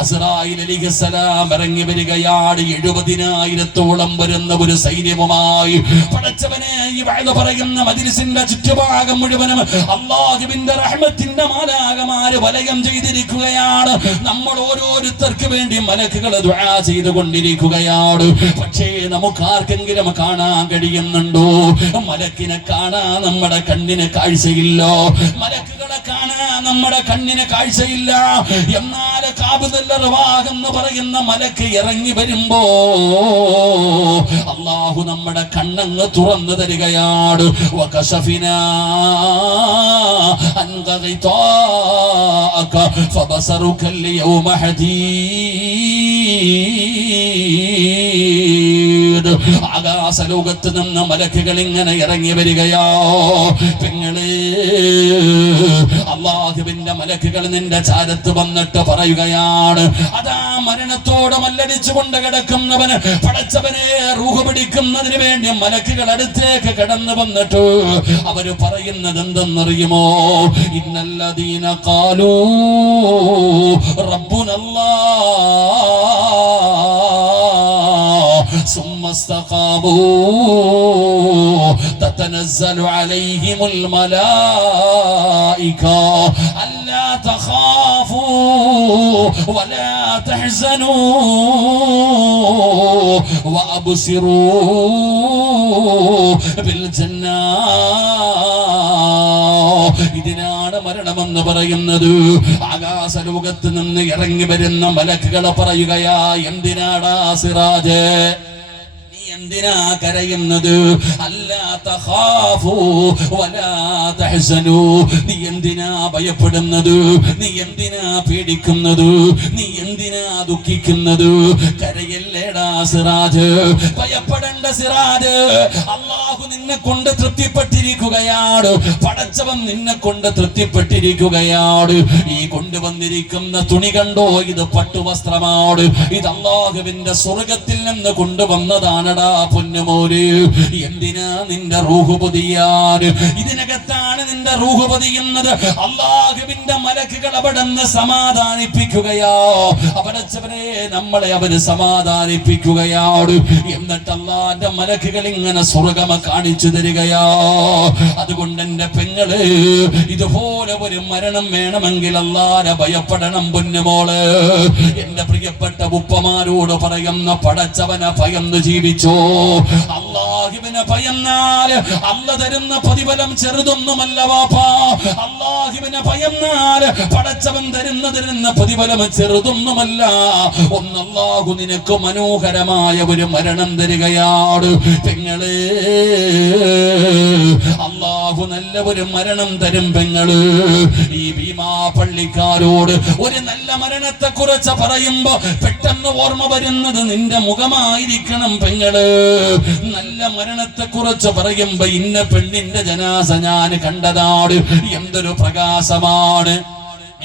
അസ്റായീൽ അലൈഹിസ്സലാം ഇറങ്ങി വരികയാണ്. 70,000 വരുന്ന ഒരു സൈന്യവുമായി. പടച്ചവനെ, ഈ വഅദ പറയുന്ന മജ്ലിസിന്റെ ചുറ്റുഭാഗം മുഴുവനും അല്ലാഹുവിന്റെ റഹ്മത്തിന്റെ മാലാഖമാര് വലയം ചെയ്തിരിക്കുകയാണ്. നമ്മൾ ഓരോരുത്തർക്ക് വേണ്ടി മലക്കുകൾ ദുആ ചെയ്തുകൊണ്ടിരിക്കുകയാണ്. പക്ഷേ നമുക്ക് ആർക്കെങ്കിലും കാണാൻ കഴിയുന്നുണ്ടോ? മലക്കിനെ കാണാൻ നമ്മുടെ കണ്ണിന് കാഴ്ചയില്ല, മലക്കുകളെ കാണാൻ നമ്മുടെ കണ്ണിന് കാഴ്ചയില്ല. എന്നാൽ ഖാബുൽ അർവാഹ് എന്ന് പറയുന്ന മലക്ക് ഇറങ്ങി വരുമ്പോ അല്ലാഹു നമ്മുടെ കണ്ണങ്ങ് തുറന്നു തരികയാണ്. വകശഫിനാ അൻക ഗിതാഅക ഫബസറുക അൽയൗമ ഹദീദ്. ആകാശ ലോകത്ത് നിന്ന് മലക്കുകൾ ഇങ്ങനെ ഇറങ്ങി വരികയോ. പെങ്ങളെ, അല്ലാഹുവിന്റെ മലക്കുകൾ നിന്റെ ചാരത്ത് വന്നിട്ട് പറയുകയാണ്, അതാ മരണത്തോട് മല്ലടിച്ചുകൊണ്ട് കിടക്കുന്നവന് പടച്ചവനെ റൂഹ് പിടിക്കുന്നതിന് വേണ്ടി മലക്കുകൾ അടുത്തേക്ക് കടന്നു വന്നിട്ട് അവര് പറയുന്നത് എന്തെന്നറിയുമോ? ഇന്നല്ലദീന ഖാലൂ റബ്ബുനല്ലാഹ് സുമ്മ ഇസ്തഖാമൂ തതനസ്സലു അലൈഹിമുൽ മലായിക അല്ലാ തഖാഫൂ വലാ തഹ്സനൂ വഅബ്സിറൂ ബിൽ ജന്നാ. ഇതിനാണ് മരണമെന്ന് പറയുന്നത്. ആകാശ ലോകത്ത് നിന്ന് ഇറങ്ങി വരുന്ന മലക്കുകളെ പറയുകയാ, എന്തിനാടാ സിറാജ്, എന്തിനാ കരയുന്നത്? അല്ലാ തഖാഫൂ വലാ തഹ്സനൂ. നീ എന്തിനാ ഭയപ്പെടുന്നത്? നീ എന്തിനാ പേടിക്കുന്നത്? നീ എന്തിനാ ദുഃഖിക്കുന്നത്? കരയല്ലേടാ സിറാജ്, ഭയപ്പെടേണ്ട സിറാജ്. അല്ലാഹു നിന്നെ കൊണ്ട് തൃപ്തിപ്പെട്ടിരിക്കുകയാണ്. പടച്ചവൻ നിന്നെ കൊണ്ട് തൃപ്തിപ്പെട്ടിരിക്കുകയാണ്. ഈ കൊണ്ടുവന്നിരിക്കുന്ന തുണി കണ്ടോ? ഇത് പട്ടുവസ്ത്രമാണ്. ഇത് അല്ലാഹുവിന്റെ സ്വർഗത്തിൽ നിന്ന് കൊണ്ടുവന്നതാണടാ. പൊന്നുമോര്, എന്തിനാ നിന്റെ റൂഹ് പൊതിയാൻ? ഇതിനകത്താണ് നിന്റെ റൂഹ് പൊതിയുന്നത്. അല്ലാഹുവിന്റെ മലക്കുകൾ അവിടെ നിന്ന് സമാധാനിപ്പിക്കുകയാ. അവിടച്ചവനെ നമ്മളെ അവര് സമാധാനിപ്പിക്കുകയാണ്. എന്നിട്ട് അല്ലാഹുവിന്റെ മലക്കുകൾ ഇങ്ങനെ സ്വർഗ്ഗം കാണിച്ചു തരികയാ. അതുകൊണ്ട് എന്റെ പെങ്ങള്, ഇതുപോലെ ഒരു മരണം വേണമെങ്കിൽ അല്ലാഹുവിനെ ഭയപ്പെടണം പൊന്നുമോള്. എന്റെ പ്രിയപ്പെട്ട ഉപ്പമാരോട് പറയുന്ന, പടച്ചവനെ ഭയന്ന് ജീവിച്ചോ. അല്ലാഹുവിനെ ഭയന്നാൽ അല്ലാഹു തരുന്ന പ്രതിഫലം ചെറുതൊന്നുമല്ല വാപ്പാ. അല്ലാഹുവിനെ ഭയന്നാൽ പടച്ചവൻ തരുന്ന പ്രതിഫലം ചെറുതൊന്നുമല്ല. ഒന്ന് അല്ലാഹു നിനക്ക് മനോഹരമായ ഒരു മരണം തരികയാണ് പെങ്ങളെ. അല്ലാഹു നല്ല ഒരു മരണം തരും പെങ്ങള്. ഈ ഭീമാ പള്ളിക്കാരോട് ഒരു നല്ല മരണത്തെ കുറിച്ച് പറയുമ്പോ പെട്ടെന്ന് ഓർമ്മ വരുന്നത് നിന്റെ മുഖമായിരിക്കണം പെങ്ങള്. നല്ല മരണത്തെ കുറിച്ച് പറയുമ്പോ ഇന്ന പെണ്ണിന്റെ ജനാസ ഞാൻ കണ്ടതാണ്, എന്തൊരു പ്രകാശമാണ്,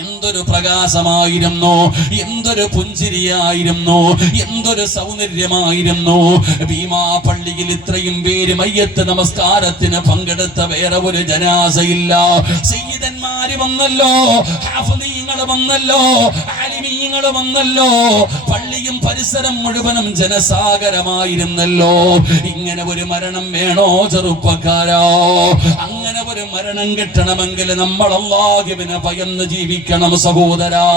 എന്തൊരു പ്രകാശമായിരുന്നു, എന്തൊരു പുഞ്ചിരിയായിരുന്നു, എന്തൊരു സൗന്ദര്യമായിരുന്നു. ഭീമാ പള്ളിയിൽ ഇത്രയും പേര് മയ്യത്ത് നമസ്കാരത്തിന് പങ്കെടുത്ത വേറെ ഒരു ജനാസയില്ല. സയ്യിദന്മാര് വന്നല്ലോ, ഹാഫിളീങ്ങൾ വന്നല്ലോ, ആലിമീങ്ങൾ വന്നല്ലോ. പള്ളിയും പരിസരം മുഴുവനും ജനസാഗരമായിരുന്നല്ലോ. ഇങ്ങനെ ഒരു മരണം വേണോ ചെറുപ്പക്കാരോ? അങ്ങനെ ഒരു മരണം കിട്ടണമെങ്കിൽ നമ്മൾ അല്ലാഹുവിനെ ഭയന്ന് ജീവിക്കണം സഹോദരാ.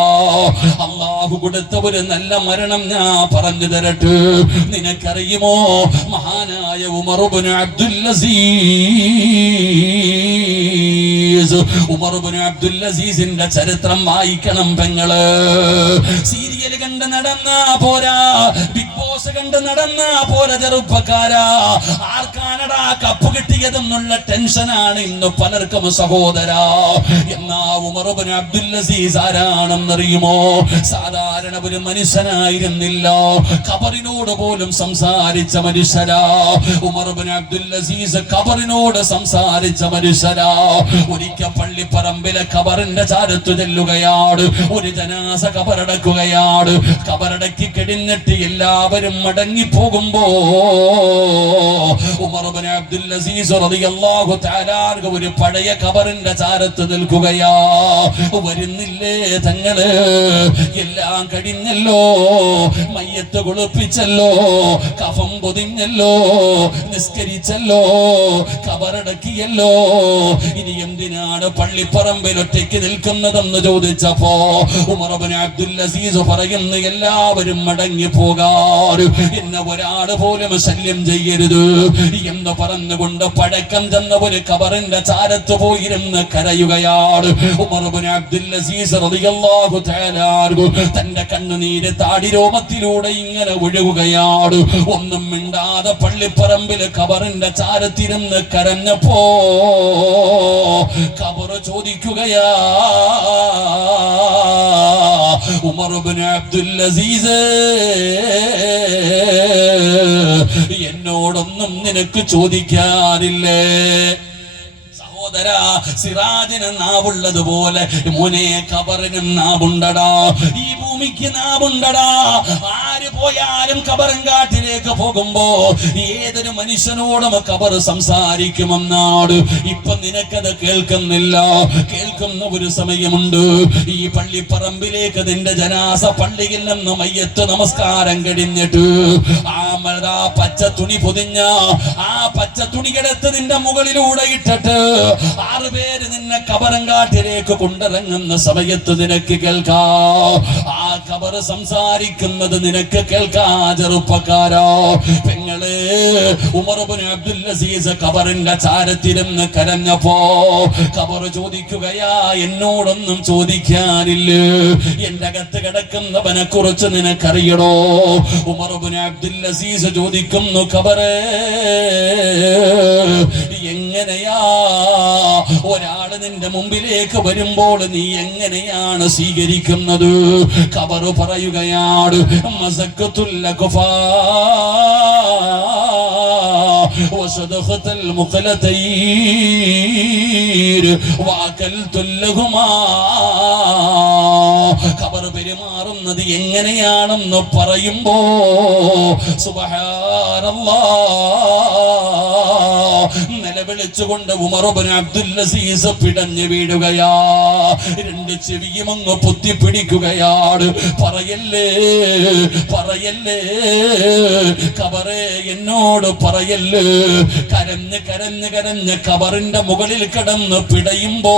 അല്ലാഹു കൊടുത്ത ഒരു നല്ല മരണം ഞാൻ പറഞ്ഞു തരട്ടെ. നിനക്കറിയുമോ, മഹാനായ ഉമർ ഇബ്നു അബ്ദുൽ അസീസ്, ഉമർ ഇബ്നു അബ്ദുൽ അസീസിന്റെ ചരിത്രം വായിക്കണം പെങ്ങള്. സീരിയൽ കണ്ട് നടന്നാ പോരാ, ബിഗ് ബോസ് കണ്ട് നടന്നാ പോരാ ചെറുപ്പക്കാരാ. ആർക്കാണടാ കപ്പ് കിട്ടിയതെന്നുള്ള ടെൻഷനാണ് ഇന്ന് പലർക്കും സഹോദരാ. എന്നാ ഉമർ ഇബ്നു അബ്ദുൽ അസീസ് ആരാണെന്നറിയുമോ? സാധാരണ ഒരു മനുഷ്യനായിരുന്നില്ല, ഖബറിനോട് പോലും സംസാരിച്ച മനുഷ്യരാ. ഉമർ ഇബ്നു അബ്ദുൽ അസീസ് ഖബറിനോട് സംസാരിച്ച മനുഷ്യരാ. ഒരിക്കൽ പള്ളിപ്പറമ്പിലെ ഖബറിന്റെ ചാരത്തു ചെല്ലുകയാണ്. ഒരു ജനാസ ഖബറടക്കുകയാണ്. ഖബറടക്കി കഴിഞ്ഞിട്ട് എല്ലാവരും മടങ്ങി പോകുമ്പോ ഉമർ ഇബ്നു അബ്ദുൽ അസീസ് റളിയല്ലാഹു തആല ഒരു പഴയ ഖബറിന്റെ ചാരത്ത് നിൽക്കുകയാ. വരുന്നില്ലേ തങ്ങള്? എല്ലാം കഴിഞ്ഞല്ലോ, മയ്യത്ത് കുളിപ്പിച്ചല്ലോ, കഫം പൊതിഞ്ഞല്ലോ, നിസ്കരിച്ചല്ലോ, ഖബറടക്കിയല്ലോ. ഇനി എന്തിനാണ് പള്ളിപ്പറമ്പിൽ ഒറ്റയ്ക്ക് നിൽക്കുന്നതെന്ന് ചോദിച്ചപ്പോ ഉമർ ഇബ്നു അബ്ദുൽ അസീസ് പറയുന്നു, എല്ലാവരും മടങ്ങി പോകാറ്, എന്നെ ഒരാൾ പോലും ശല്യം ചെയ്യരുത് എന്ന് പറഞ്ഞുകൊണ്ട് പഴക്കം ചെന്ന ഒരു ഖബറിന്റെ ചാരത്ത് പോയിരുന്ന് കരയുകയാണ്. ഉമർ ഇബ്നു അബ്ദുൽ അസീസ് റളിയല്ലാഹു തആല തന്റെ കണ്ണുനീര് താടിരോമത്തിലൂടെ ഇങ്ങനെ ഒഴുകുകയാണ്. ഒന്നും മിണ്ടാതെ പള്ളിപ്പറമ്പിൽ ഖബറിന്റെ ചാരത്തിരുന്ന് കരഞ്ഞപ്പോ ഖബർ ചോദിക്കുകയാ, ഉമർ ഇബ്നു അബ്ദുൽ അസീസ്, എന്നോടൊന്നും നിനക്ക് ചോദിക്കാനില്ലേ? സഹോദരാ, സിറാജിന് നാവുള്ളതുപോലെ മോനെ ഖബറിനും നാവുണ്ടടാ, ഈ ഭൂമിക്ക് നാവുണ്ടടാ. ആര് പോയാലും ഖബറങ്കാട്ടിലേക്ക് പോകുമ്പോ ഏതൊരു മനുഷ്യനോടും ഖബർ സംസാരിക്കുമെന്നാണ്. ഇപ്പൊ നിനക്കത് കേൾക്കുന്നില്ല, കേൾക്കുന്ന ഒരു സമയമുണ്ട്. ഈ പള്ളിപ്പറമ്പിലേക്ക് നിന്റെ ജനാസ പള്ളിയിൽ നിന്ന് മയ്യത്ത് നമസ്കാരം കഴിഞ്ഞിട്ട് ആ പച്ച തുണി പൊതിഞ്ഞ ആ പച്ച തുണികെടുത്ത് നിന്റെ മുകളിലൂടെ ഇട്ടിട്ട് 6 പേര് നിന്നെ ഖബറങ്കാട്ടിലേക്ക് കൊണ്ടിറങ്ങുന്ന സമയത്ത് നിനക്ക് കേൾക്കാം. ആ ഖബർ സംസാരിക്കുന്നത് നിനക്ക് കേൾക്കാം ചെറുപ്പക്കാരോ. പെങ്ങള്, ഉമർ ഇബ്നു അബ്ദുൽ അസീസ് ഖബറിന്റെ ചാരത്തിരുന്ന് കരഞ്ഞപ്പോ ഖബർ ചോദിക്കുകയാ, എന്നോടൊന്നും ചോദിക്കാനില്ലേ? എന്റെ അകത്ത് കിടക്കുന്നവനെ കുറിച്ച് നിനക്കറിയണോ? ഉമർ ഇബ്നു അബ്ദുൽ അസീസ് ചോദിക്കുന്നു, ഖബറേ, എങ്ങനെയാ ഒരാള് നിന്റെ മുമ്പിലേക്ക് വരുമ്പോൾ നീ എങ്ങനെയാണ് സ്വീകരിക്കുന്നത്? ഖബർ പറയുകയാണ്, മസഖത്തുൽ അഖഫാ വസദഖത്തുൽ മുഖലതൈൻ വഅകൽതു ലഹുമാ. ഖബർ പെരുമാറുന്നത് എങ്ങനെയാണെന്ന് പറയുമ്പോ സുബ്ഹാനല്ലാഹ് നിലവിളിച്ചുകൊണ്ട് ഉമർ ഇബ്നു അബ്ദുൽ അസീസ് പിടഞ്ഞു വീഴുകയാ. രണ്ട് ചെവിയും അങ്ങ് പൊത്തിപ്പിടിക്കുകയാണ്. പറയല്ലേ പറയല്ലേ ഖബറേ, എന്നോട് പറയല്ലേ. കരഞ്ഞ് കരഞ്ഞ് കരഞ്ഞ് ഖബറിന്റെ മുകളിൽ കിടന്ന് പിടയുമ്പോ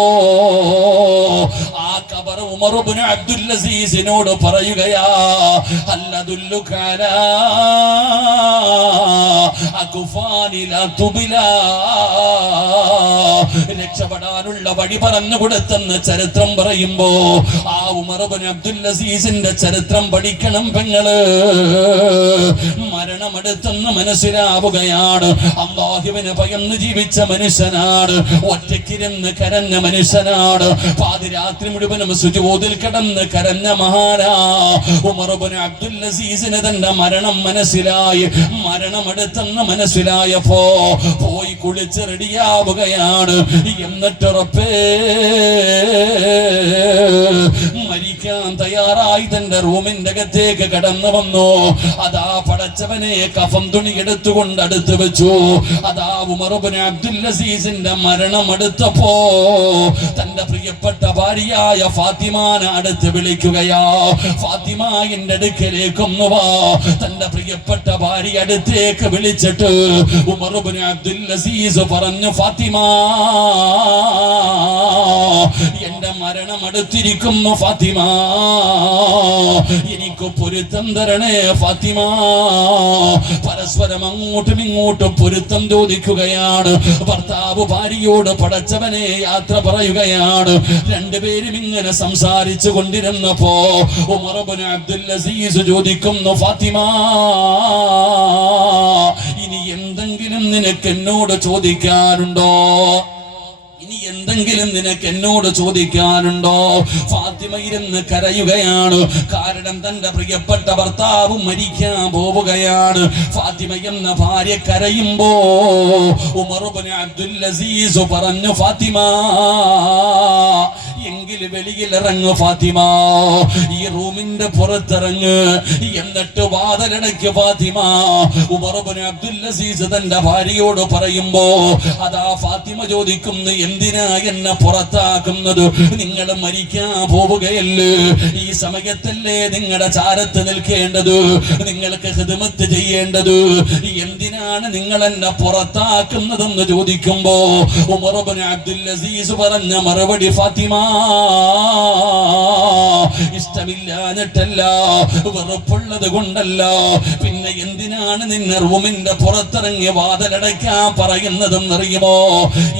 ആ ഖബർ ഉമർ ഇബ്നു അബ്ദുൽ അസീസിനോട് പറയുകയാ, അല്ലദുല്ലുക അലാ അകുഫാനി ലാ തുബിലാ, രക്ഷപ്പെടാനുള്ള വഴി പറഞ്ഞു കൊടുത്തെന്ന് ചരിത്രം പറയുമ്പോ ആ ഉമർ ഇബ്നു അബ്ദുൽ അസീസിന്റെ ചരിത്രം പഠിക്കണം പെങ്ങള്. മരണമെടുത്തെന്ന് മനസ്സിലാവുകയാണ്. അല്ലാഹുവിനെ ഭയന്ന് ജീവിച്ച മനുഷ്യനാണ്. ഒറ്റയ്ക്കിരുന്ന് കരഞ്ഞ മനുഷ്യനാണ്. പാതിരാത്രി മുഴുവനും സുജൂദിൽ കിടന്ന് കരഞ്ഞ മഹാനാ ഉമർ ഇബ്നു അബ്ദുൽ അസീസിന് തന്റെ മരണം മനസ്സിലായി. മരണമെടുത്തെന്ന് മനസ്സിലായപ്പോ പോയി കുളിച്ച് റെഡിയാവുകയാണ്. എന്നിട്ട് റബ്ബേ, മരിക്കാൻ തയ്യാറായി തന്റെ റൂമിന്റെ അകത്തേക്ക് കടന്നു വന്നു. അതാ പടച്ചവനെ കഫം തുണി എടുത്തുകൊണ്ട് അടുത്ത് വെച്ചു. അതാ ഉമർ ഇബ്നു അബ്ദുൽ അസീസിന്റെ മരണം അടുത്തപ്പോ തന്റെ പ്രിയപ്പെട്ട ഭാര്യയായ ഫാത്തിമാനെ അടുത്ത് വിളിക്കുകയാ. ഫാത്തിമ എന്റെ അടുക്കലേക്കൊന്നു വാ. തന്റെ പ്രിയപ്പെട്ട ഭാര്യ അടുത്തേക്ക് വിളിച്ചിട്ട് ഉമർ ഇബ്നു അബ്ദുൽ അസീസ് പറഞ്ഞു, ഫാത്തിമ, എന്റെ മരണം അടുത്തിരിക്കുന്നു ഫാത്തിമ, എനിക്ക് പൊരുത്തം തരണേ ഫാത്തിമ. പരസ്പരം അങ്ങോട്ടും ഇങ്ങോട്ടും പൊരുത്തം ചോദിക്കുകയാണ്. ഭർത്താവ് ഭാര്യയോട് പടച്ചവനെ യാത്ര പറയുകയാണ്. രണ്ടുപേരും ഇങ്ങനെ സംസാരിച്ചു കൊണ്ടിരുന്നപ്പോ ഉമർ ഇബ്നു അബ്ദുൽ അസീസ് ചോദിക്കുന്നു, ഫാത്തിമ, ഇനി എന്തെങ്കിലും നിനക്ക് എന്നോട് ചോദിക്കാനുണ്ടോ? ഇനി എന്തെങ്കിലും നിനക്ക് എന്നോട് ചോദിക്കാനുണ്ടോ? ഫാത്തിമ ഇരുന്ന് കരയുകയാണ്. കാരണം തന്റെ പ്രിയപ്പെട്ട ഭർത്താവ് മരിക്കാൻ പോവുകയാണ്. ഫാത്തിമ എന്ന ഭാര്യ കരയുമ്പോ ഉമർ ഇബ്നു അബ്ദുൽ അസീസ് പറഞ്ഞു, ഫാത്തിമ, എങ്കിൽ വെളിയിൽ ഇറങ്ങു ഫാത്തിമ, ഈ റൂമിന്റെ പുറത്തിറങ്ങ്, എന്നിട്ട് വാതിലടയ്ക്ക് ഫാത്തിമ. ഉമർ ഇബ്നു അബ്ദുൽ അസീസ് തന്റെ ഭാര്യയോട് പറയുമ്പോ അതാ ഫാത്തിമ ചോദിക്കുന്നു, എന്തിനാ എന്നെ പുറത്താക്കുന്നത്? നിങ്ങൾ മരിക്കാൻ പോവുകയല്ലേ? ഈ സമയത്തല്ലേ നിങ്ങളുടെ ചാരത്ത് നിൽക്കേണ്ടത്, നിങ്ങൾക്ക് ഖിദ്മത്ത് ചെയ്യേണ്ടത്? എന്തിനാണ് നിങ്ങൾ എന്നെ പുറത്താക്കുന്നതെന്ന് ചോദിക്കുമ്പോ ഉമർ ഇബ്നു അബ്ദുൽ അസീസ് പറഞ്ഞ മറുപടി, ഫാത്തിമ, ഇഷ്ടമില്ലാഞ്ഞിട്ടല്ല, വെറുപ്പുള്ളത് കൊണ്ടല്ല, പിന്നെ എന്തിനാണ് നിന്നെ റൂമിന്റെ പുറത്തിറങ്ങി വാതിലടയ്ക്കാൻ പറയുന്നതെന്നറിയുമോ?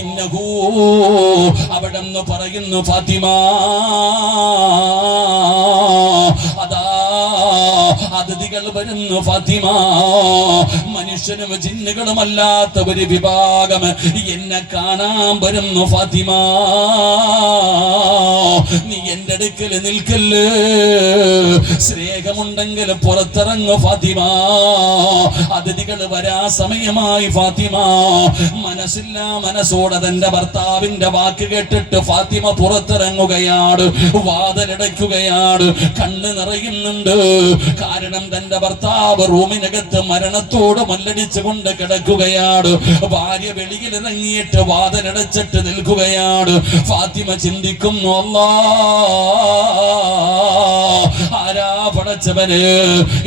ഇന്നഹൂ, അവിടെന്ന് പറയുന്നു ഫാത്തിമ, അതാ അതിഥികൾ വരുന്നു ഫാത്തിമ, മനുഷ്യനും ജിന്നുകളുമല്ലാത്ത ഒരു വിഭാഗം എന്നെ കാണാൻ വരുന്നു ഫാത്തിമ. നീ എന്റെ അടുക്കൽ നിൽക്കല്ലേ, സ്നേഹമുണ്ടെങ്കിൽ പുറത്തിറങ്ങു ഫാത്തിമ. അതിഥികൾ വരാ സമയമായി ഫാത്തിമ. മനസ്സില്ല മനസ്സോടെ തന്റെ ഭർത്താവിന്റെ വാക്ക് കേട്ടിട്ട് ഫാത്തിമ പുറത്തിറങ്ങുകയാണ്. വാതിലടയ്ക്കുകയാണ്. കണ്ണ് നിറയുന്നുണ്ട്. കാരണം തന്റെ ഭർത്താവ് റൂമിനകത്ത് മരണത്തോട് മല്ലടിച്ചുകൊണ്ട് കിടക്കുകയാണ്. ഭാര്യ വെളിയിൽ ഇറങ്ങിയിട്ട് വാതിലടച്ചിട്ട് നിൽക്കുകയാണ്. ഫാത്തിമ ചിന്തിക്കുന്നു, ആരാ പടച്ചവന്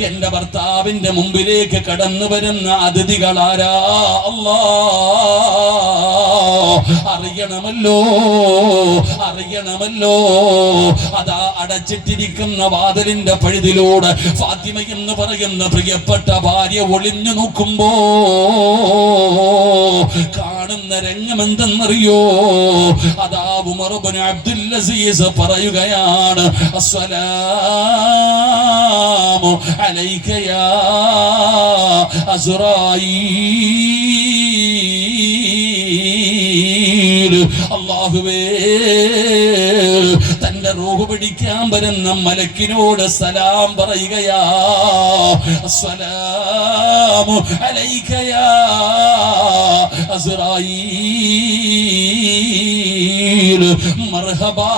എന്റെ ഭർത്താവിന്റെ മുമ്പിലേക്ക് കടന്നു വരുന്ന അതിഥികൾ ആരാ? അറിയണമല്ലോ, അറിയണമല്ലോ. അതാ അടച്ചിട്ടിരിക്കുന്ന വാതിലിന്റെ പഴുതിലൂടെ ഫാത്തിമ എന്ന് പറയുന്ന പ്രിയപ്പെട്ട ഭാര്യ ഒളിഞ്ഞു നോക്കുമ്പോ കാണുന്ന രംഗം എന്തെന്നറിയോ? അതാ ഉമർ ഇബ്നു അബ്ദുൽ അസീസ് പറയുകയാണ്, അസ്സലാമു അലൈക യാ അസ്റായീൽ. അല്ലാഹുവേ, തന്റെ റൂഹ് പിടിക്കാൻ വരുന്ന മലക്കിനോട് സലാം പറയുകയാ. അസ്സലാമു അലൈക യാ അസ്റായീൽ മർഹബാ.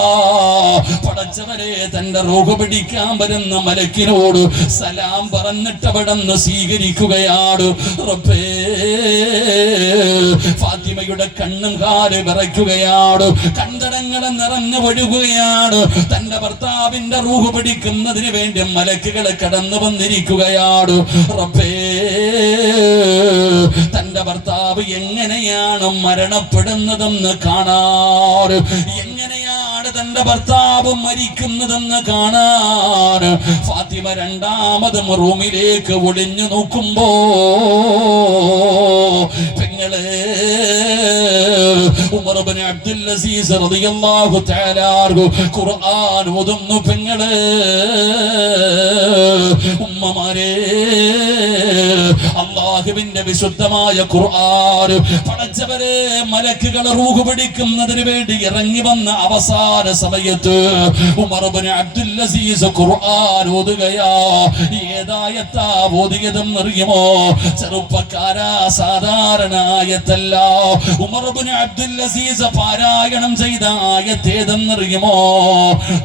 പടച്ചവരെ, തന്റെ റൂഹ് പിടിക്കാൻ വരുന്ന മലക്കിനോട് സലാം പറഞ്ഞിട്ട് അവിടുന്ന് സ്വീകരിക്കുകയാണ്. റബ്ബേ, ഫാത്തിമയുടെ കണ്ണും കാല് വിറയ്ക്കുകയാണ്, കണ്ടടങ്ങളെ നിറഞ്ഞു ഒഴുകുകയാണ്. തന്റെ ഭർത്താവിന്റെ റൂഹ് പിടിക്കുന്നതിന് വേണ്ടി മലക്കുകൾ കടന്നു വന്നിരിക്കുകയാണ്. റബ്ബേ, തന്റെ ഭർത്താവ് എങ്ങനെയാണ് മരണപ്പെടുന്നതെന്ന് കാണാൻ, എങ്ങനെയാണ് തന്റെ ഭർത്താവ് മരിക്കുന്നതെന്ന് കാണാൻ ഫാത്തിമ രണ്ടാമതും റൂമിലേക്ക് ഒളിഞ്ഞു നോക്കുമ്പോ പെങ്ങളെ ഉമർ ഇബ്നു അബ്ദുൽ അസീസ് റളിയല്ലാഹു തആല അൻഹു ഖുർആൻ ഓതുന്നു. പെങ്ങളെ, ഉമ്മമാരെ, അല്ലാഹുവിന്റെ വിശുദ്ധമായ ഖുർആൻ പടച്ചവരെ മലക്കുകൾ റൂഹ് പിടിക്കുന്നതിന് വേണ്ടി ഇറങ്ങി വന്ന അവസാന സമയത്ത് ഉമർ ഇബ്നു അബ്ദുൽ അസീസ് ഖുർആൻ ഓതുകയാ. ഏതായത്താ ഓതിയതെന്ന് അറിയുമോ? ചെറുപ്പക്കാരാ, സാധാരണ ആയത്തല്ല. ഉമർ ഇബ്നു അബ്ദുൽ അസീസ് പാരായണം ചെയ്ത ആയത്ത് ഏതെന്നറിയുമോ?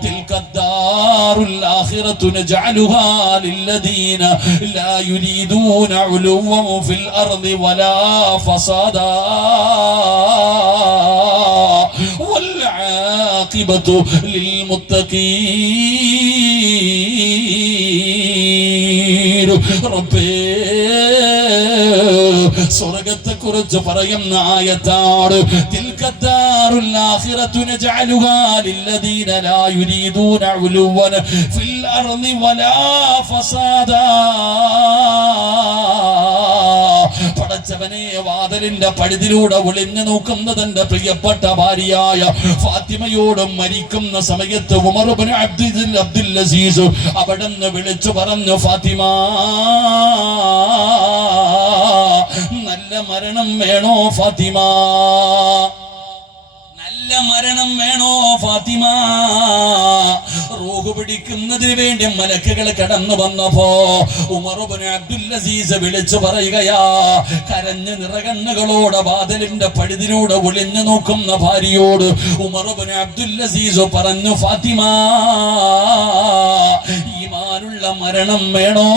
തിൽക്കദ്ദാറുൽ ആഖിറതു നജഅലുഹാ ലില്ലദീന ലാ യുരീദൂന ഉലുവൻ ഫിൽ അർളി വലാ ഫസാദാ വൽ ആഖിബതു ലിൽ മുത്തഖീൻ. റബ്ബേ, സ്വർഗ്ഗത്തെ കുറിച്ച് പറയുന്ന ആയത്താണ്. തിൽക്കദ്ദാറുൽ ആഖിറതു നജഅലുഹാ ലില്ലദീന ലാ യുരീദൂന ഉലുവൻ ഫിൽ അർളി വലാ ഫസാദാ. പടച്ചവനെ, വാതിലിന്റെ പഴുതിലൂടെ ഒളിഞ്ഞു നോക്കുന്ന തന്റെ പ്രിയപ്പെട്ട ഭാര്യയായ ഫാത്തിമയോട് മരിക്കുന്ന സമയത്ത് ഉമർ ഇബ്നു അബ്ദുൽ അസീസ് അവിടുന്ന് വിളിച്ചു പറഞ്ഞു, ഫാത്തിമ, നല്ല മരണം വേണോ ഫാത്തിമ? നല്ല മരണം വേണോ ഫാത്തിമ? റൂഹ് പിടിക്കുന്നതിന് വേണ്ടി മലക്കുകൾ കടന്നു വന്നപ്പോ ഉമർ ഇബ്നു അബ്ദുൽ അസീസ് വിളിച്ചു പറയുകയാ, കരഞ്ഞ നിറകണ്ണുകളോടെ വാതിലിന്റെ പഴുതിലൂടെ ഒളിഞ്ഞു നോക്കുന്ന ഭാര്യയോട് ഉമർ ഇബ്നു അബ്ദുൽ അസീസ് പറഞ്ഞു, ഫാത്തിമ, ഈമാനുള്ള മരണം വേണോ?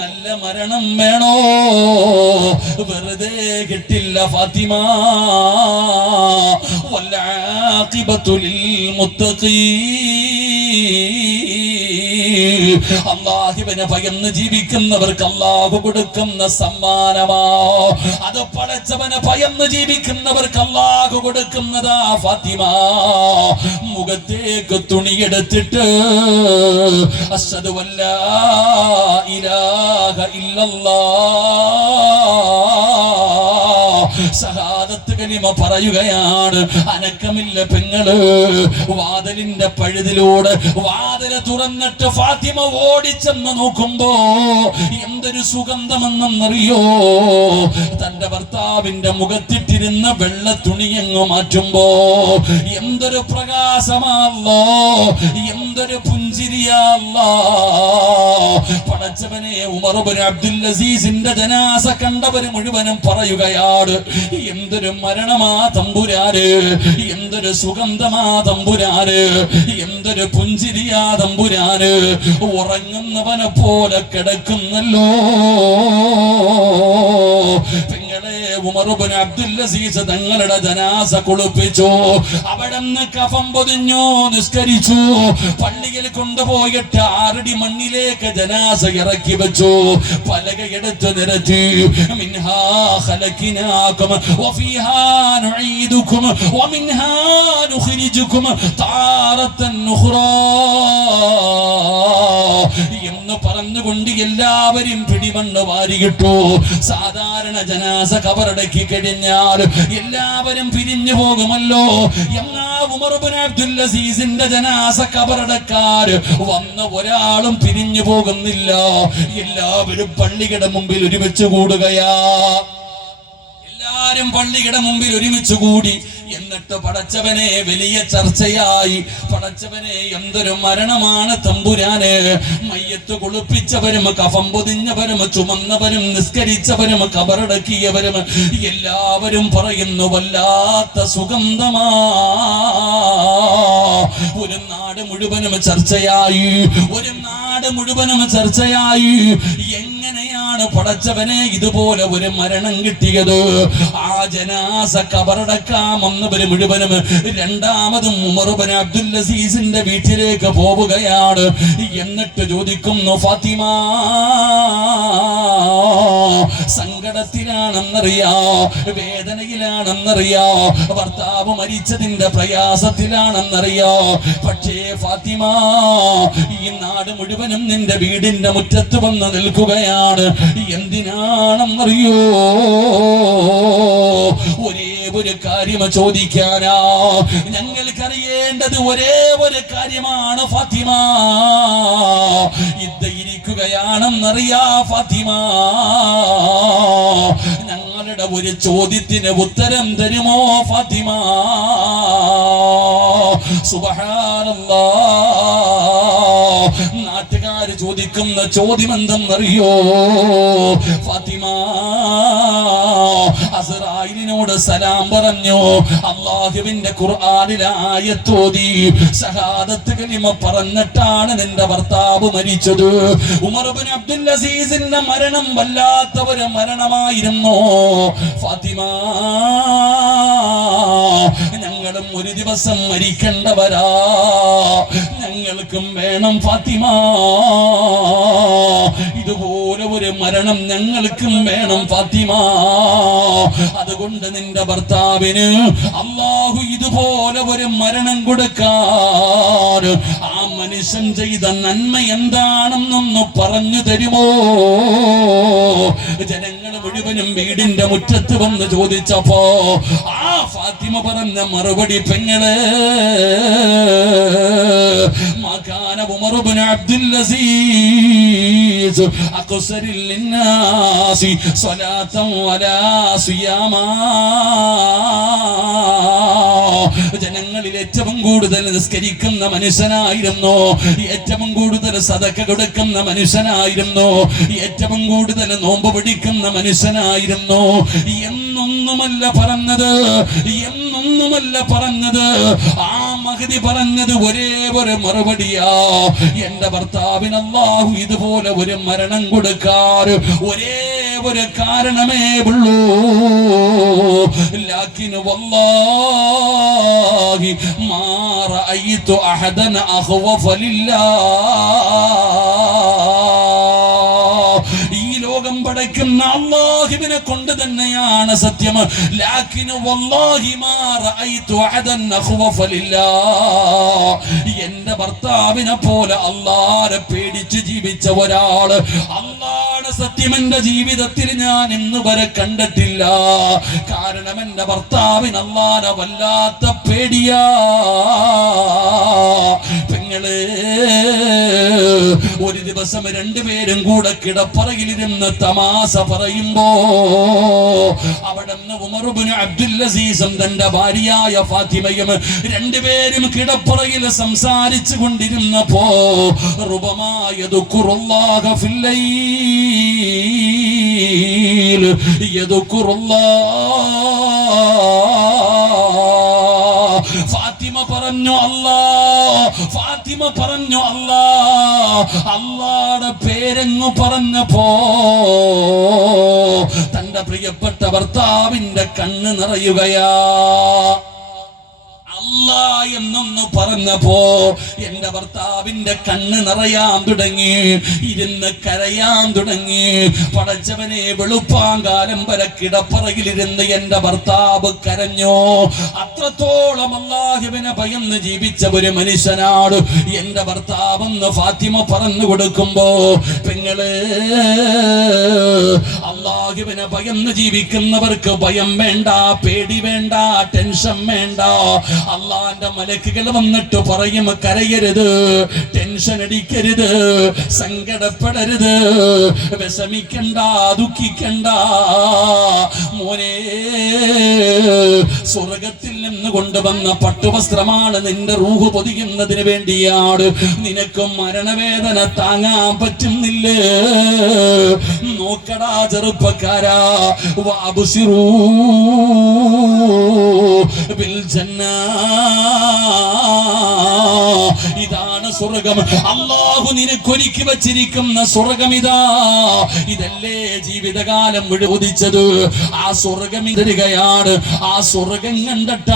നല്ല മരണം വേണോ? വെറുതെ കിട്ടില്ല ഫാത്തിമ. വൽആഖിബതു ലിൽ മുത്തഖീൻ. അല്ലാഹുവിനെ ഭയന്ന് ജീവിക്കുന്നവർക്ക് അല്ലാഹു കൊടുക്കുന്ന സമ്മാനമാ. അത് പടച്ചവനെ ഭയന്ന് ജീവിക്കുന്നവർക്ക് അല്ലാഹു കൊടുക്കുന്നതാ ഫാത്തിമ. മുഖത്തേക്ക് തുണിയെടുത്തിട്ട് അശ്ഹദു അല്ലാ ഇലാഹ ഇല്ലല്ലാഹ്, ഷഹാദത്ത് കലിമ പറയുകയാണ്. അനക്കമില്ല പെങ്ങള്. വാതിലിന്റെ പഴുതിലൂടെ വാതില് തുറന്നിട്ട് ഫാത്തിമ ഓടിച്ചെന്ന് നോക്കുമ്പോ എന്തൊരു സുഗന്ധമെന്നറിയോ? തന്റെ ഭർത്താവിന്റെ മുഖത്തിട്ടിരുന്ന വെള്ള തുണിയങ്ങ് മാറ്റുമ്പോ എന്തൊരു പ്രകാശമാല്ലോ, എന്തൊരു പുഞ്ചിരിയാല്ലോ. പടച്ചവനെ, ഉമർ ഇബ്നു അബ്ദുൽ അസീസിന്റെ ജനാസ കണ്ടവര് മുഴുവനും പറയുകയാണ്, എന്തൊരു മരണമാ തമ്പുരാര്, എന്തൊരു സുഗന്ധമാ തമ്പുരാര്, എന്തൊരു പുഞ്ചിരിയാ തമ്പുരാര്. ഉറങ്ങുന്നവനെ പോലെ കിടക്കുന്നല്ലോ. പെങ്ങളെ, ഉമർ ഇബ്നു അബ്ദുൽ അസീസ് തങ്ങളുടെ ജനാസ കുളിപ്പിച്ചു. അവിടുന്ന് കഫം പൊതിഞ്ഞു, നിസ്കരിച്ചു. പള്ളിയിൽ കൊണ്ടുപോയിട്ട് 6 അടി മണ്ണിലേക്ക് ജനാസ ഇറക്കി വെച്ചു. പലകയെടുത്ത് നിരത്തി, മിൻഹാ ഖലഖനാകും വഫീഹാ നുഈദുകും വമിൻഹാ നുഖ്രിജുകും താറത്തൻ ഉഖ്റാ എന്ന് പറഞ്ഞുകൊണ്ട് എല്ലാവരും പിടിമണ്ണ് വാരിയിട്ടു. സാധാരണ ജനാസ കബറടക്കി കഴിഞ്ഞാൽ എല്ലാവരും പിരിഞ്ഞു പോകുമല്ലോ. എന്നാ ഉമർ ഇബ്നു അബ്ദുൽ അസീസിന്റെ ജനാസ കബറടക്കാർ വന്ന ഒരാളും പിരിഞ്ഞു പോകുന്നില്ല. എല്ലാവരും പള്ളിയുടെ മുമ്പിൽ ഒരുമിച്ച് കൂടുകയാ. എല്ലാരും പള്ളിയുടെ മുമ്പിൽ ഒരുമിച്ച് കൂടി എന്നിട്ട് പടച്ചവനെ വലിയ ചർച്ചയായി. പടച്ചവനെ എന്തൊരു മരണമാണ് തമ്പുരാന്. മയ്യത്ത് കുളിപ്പിച്ചവരും കഫം പൊതിഞ്ഞവരും ചുമന്നവരും നിസ്കരിച്ചവരും കബറടക്കിയവരും എല്ലാവരും പറയുന്നു വല്ലാത്ത സുഗന്ധമാ. ഒരു നാട് മുഴുവനും ചർച്ചയായി, ഒരു നാട് മുഴുവനും ചർച്ചയായി. എങ്ങനെയാണ് പടച്ചവനെ ഇതുപോലെ ഒരു മരണം കിട്ടിയത്? ആ ജനാസ കബറടക്കാമെന്നവര് മുഴുവനും രണ്ടാമതും ഉമർ ഇബ്നു അബ്ദുൽ അസീസിന്റെ വീട്ടിലേക്ക് പോവുകയാണ്. എന്നിട്ട് ചോദിക്കുന്നു, ഫാത്തിമ സങ്കടത്തിലാണെന്നറിയാ, വേദനയിലാണെന്നറിയാ, ഭർത്താവ് മരിച്ചതിന്റെ പ്രയാസത്തിലാണെന്നറിയാ. പക്ഷേ ഫാത്തിമ, ഈ നാട് മുഴുവനും നിന്റെ വീടിന്റെ മുറ്റത്ത് വന്ന് നിൽക്കുകയാണ്. എന്തിനാണെന്നറിയോ? ഒരേ ഒരു കാര്യം ചോദിക്കാനാ. ഞങ്ങൾക്കറിയേണ്ടത് ഒരേ ഒരു കാര്യമാണ് ഫാത്തിമ. ഇരിക്കുകയാണെന്നറിയാ ഫാത്തിമ. ഞങ്ങളുടെ ഒരു ചോദ്യത്തിന് ഉത്തരം തരുമോ ഫാത്തിമ? സുബ്ഹാനല്ലാഹ്. നാട്ടുകാര് ചോദിക്കുന്ന ചോദ്യം എന്തെന്നറിയോ ഫാത്തിമ? അസ്റായിലിനോട് സലാം പറഞ്ഞു, അല്ലാഹുവിന്റെ ഖുർആനിലെ ആയത്തോതി ഷഹാദത്ത് കലിമ പറഞ്ഞിട്ടാണ് നിന്റെ ഭർത്താവ് മരിച്ചത്. ഉമർ ഇബ്നു അബ്ദുൽ അസീസിന്റെ മരണം വല്ലാത്ത ഒരു മരണമായിരുന്നു ഫാത്തിമ. ഞങ്ങളും ഒരു ദിവസം മരിക്കേണ്ടവരാ, ഞങ്ങൾക്കും വേണം ഫാത്തിമ. ഇതുപോലെ ഒരു മരണം ഞങ്ങൾക്കും വേണം ഫാത്തിമ. അതുകൊണ്ട് നിന്റെ ഭർത്താവിന് അല്ലാഹു ഇതുപോലെ ഒരു മരണം കൊടുക്കാൻ ആ മനുഷ്യൻ ചെയ്ത നന്മ എന്താണെന്നൊന്ന് പറഞ്ഞു തരുമോ? ജനങ്ങൾ മുഴുവനും വീടിന്റെ മുറ്റത്ത് വന്ന് ചോദിച്ചപ്പോ ആ ഫാത്തിമ പറഞ്ഞ മറുപടി, പെങ്ങളെ, മകാന ഉമർ ഇബ്നു അബ്ദുൽ അസീസ് അഖ്സരിൽ ലിന്നാസി സ്വലാത്തൻ വലാ സിയാമാ. ജനങ്ങളിൽ ഏറ്റവും കൂടുതൽ നിസ്കരിക്കുന്ന മനുഷ്യനായിരുന്നു, ഏറ്റവും കൂടുതൽ സദഖ കൊടുക്കുന്ന മനുഷ്യനായിരുന്നു, ഏറ്റവും കൂടുതൽ നോമ്പ് പിടിക്കുന്ന മനുഷ്യനായിരുന്നു. എന്നൊന്നുമല്ല പറഞ്ഞത്, എന്നൊന്നുമല്ല പറഞ്ഞത്. ആ മഹദി പറഞ്ഞത് ഒരേ ഒരു മറുപടിയാ, എന്റെ ഭർത്താവിന് അല്ലാഹു ഇതുപോലെ ഒരു മരണം കൊടുക്കാൻ ഒരേ ഒരു കാരണമേ ഉള്ളൂ. ലാകിൻ വല്ലാഹി മാ റഅയ്തു അഹദൻ അഖ്വഫ ലില്ലാഹ്. ഈ ലോകം പടയ്ക്കുന്ന അല്ലാഹുവിനെ കൊണ്ട് തന്നെയാണ് സത്യം. ലാകിൻ വല്ലാഹി മാ റഅയ്തു അഹദൻ അഖ്വഫ ലില്ലാഹ്. എന്റെ ഭർത്താവിനെ പോലെ അല്ലാഹുവിനെ പേടിച്ച് ജീവിച്ച ഒരാള്, അല്ലാഹുവിന്റെ സത്യം എന്റെ ജീവിതത്തിൽ ഞാൻ ഇന്ന് വരെ കണ്ടിട്ടില്ല. കാരണം എന്റെ ഭർത്താവിന് അല്ലാഹുവിനെ വല്ലാത്ത പേടിയാ. പെങ്ങളെ, ഒരു ദിവസം രണ്ടുപേരും കൂടെ കിടപ്പറയിലിരുന്ന് തമാശ പറയുമ്പോ അവിടുന്ന് ഉമർ ഇബ്നു അബ്ദുൽ അസീസും തന്റെ ഭാര്യയായ ഫാത്തിമയും രണ്ടുപേരും കിടപ്പറയിൽ സംസാരിച്ചു കൊണ്ടിരുന്നപ്പോ റുബമാ യദ്കുറുല്ലാഹ ഫിൽ ലൈൽ യദ്കുറുല്ലാഹ്. ഫാത്തിമ പറഞ്ഞു അല്ലാഹ്, ഫാത്തിമ പറഞ്ഞു അല്ലാഹ്. അല്ലാഹുടെ പേരെങ്ങു പറഞ്ഞപ്പോ തന്റെ പ്രിയപ്പെട്ട ഭർത്താവിന്റെ കണ്ണ് നിറയുകയാ. അല്ലാ എന്നൊന്ന് പറഞ്ഞപ്പോ എന്റെ ഭർത്താവിന്റെ കണ്ണ് നിറയാൻ തുടങ്ങി, ഇരുന്ന് കരയാൻ തുടങ്ങി. പടച്ചവനെ, വെളുപ്പാങ്കാലം വരെ കിടപ്പറയിലിരുന്ന് എന്റെ ഭർത്താവ് കരഞ്ഞു. അത്രത്തോളം അല്ലാഹുവിനെ ഭയന്ന് ജീവിച്ച ഒരു മനുഷ്യനാണ് എന്റെ ഭർത്താവെന്ന് ഫാത്തിമ പറഞ്ഞു കൊടുക്കുമ്പോ, പെങ്ങളെ, അല്ലാഹുവിനെ ഭയന്ന് ജീവിക്കുന്നവർക്ക് ഭയം വേണ്ട, പേടി വേണ്ട, ടെൻഷൻ വേണ്ട. അള്ളാന്റെ മലക്കുകൾ വന്നിട്ട് പറയും, കരയരുത്, ടെൻഷൻ അടിക്കരുത്, സങ്കടപ്പെടരുത്, വിഷമിക്കണ്ട, ദുഃഖിക്കണ്ട. മോനെ, സ്വർഗത്തിൽ നിന്ന് കൊണ്ടുവന്ന പട്ടുവസ്ത്രമാണ് നിന്റെ റൂഹ് പൊതിയുന്നതിന് വേണ്ടിയാണ്. നിനക്ക് മരണവേദന താങ്ങാൻ പറ്റുന്നില്ലേ? നോക്കടാ ചെറുപ്പക്കാരാ, വഅബ്സിറൂ ബിൽ ജന്നാ. ഇതാണ് സ്വർഗം. അല്ലാഹു നിനക്കൊരുക്കി വച്ചിരിക്കുന്ന സ്വർഗം ഇതാ. ഇതല്ലേ ജീവിതകാലം മുഴുവൻ ഉദിച്ചത്. ആ സ്വർഗം തരികയാണ്. ആ സ്വർഗം കണ്ടിട്ടാ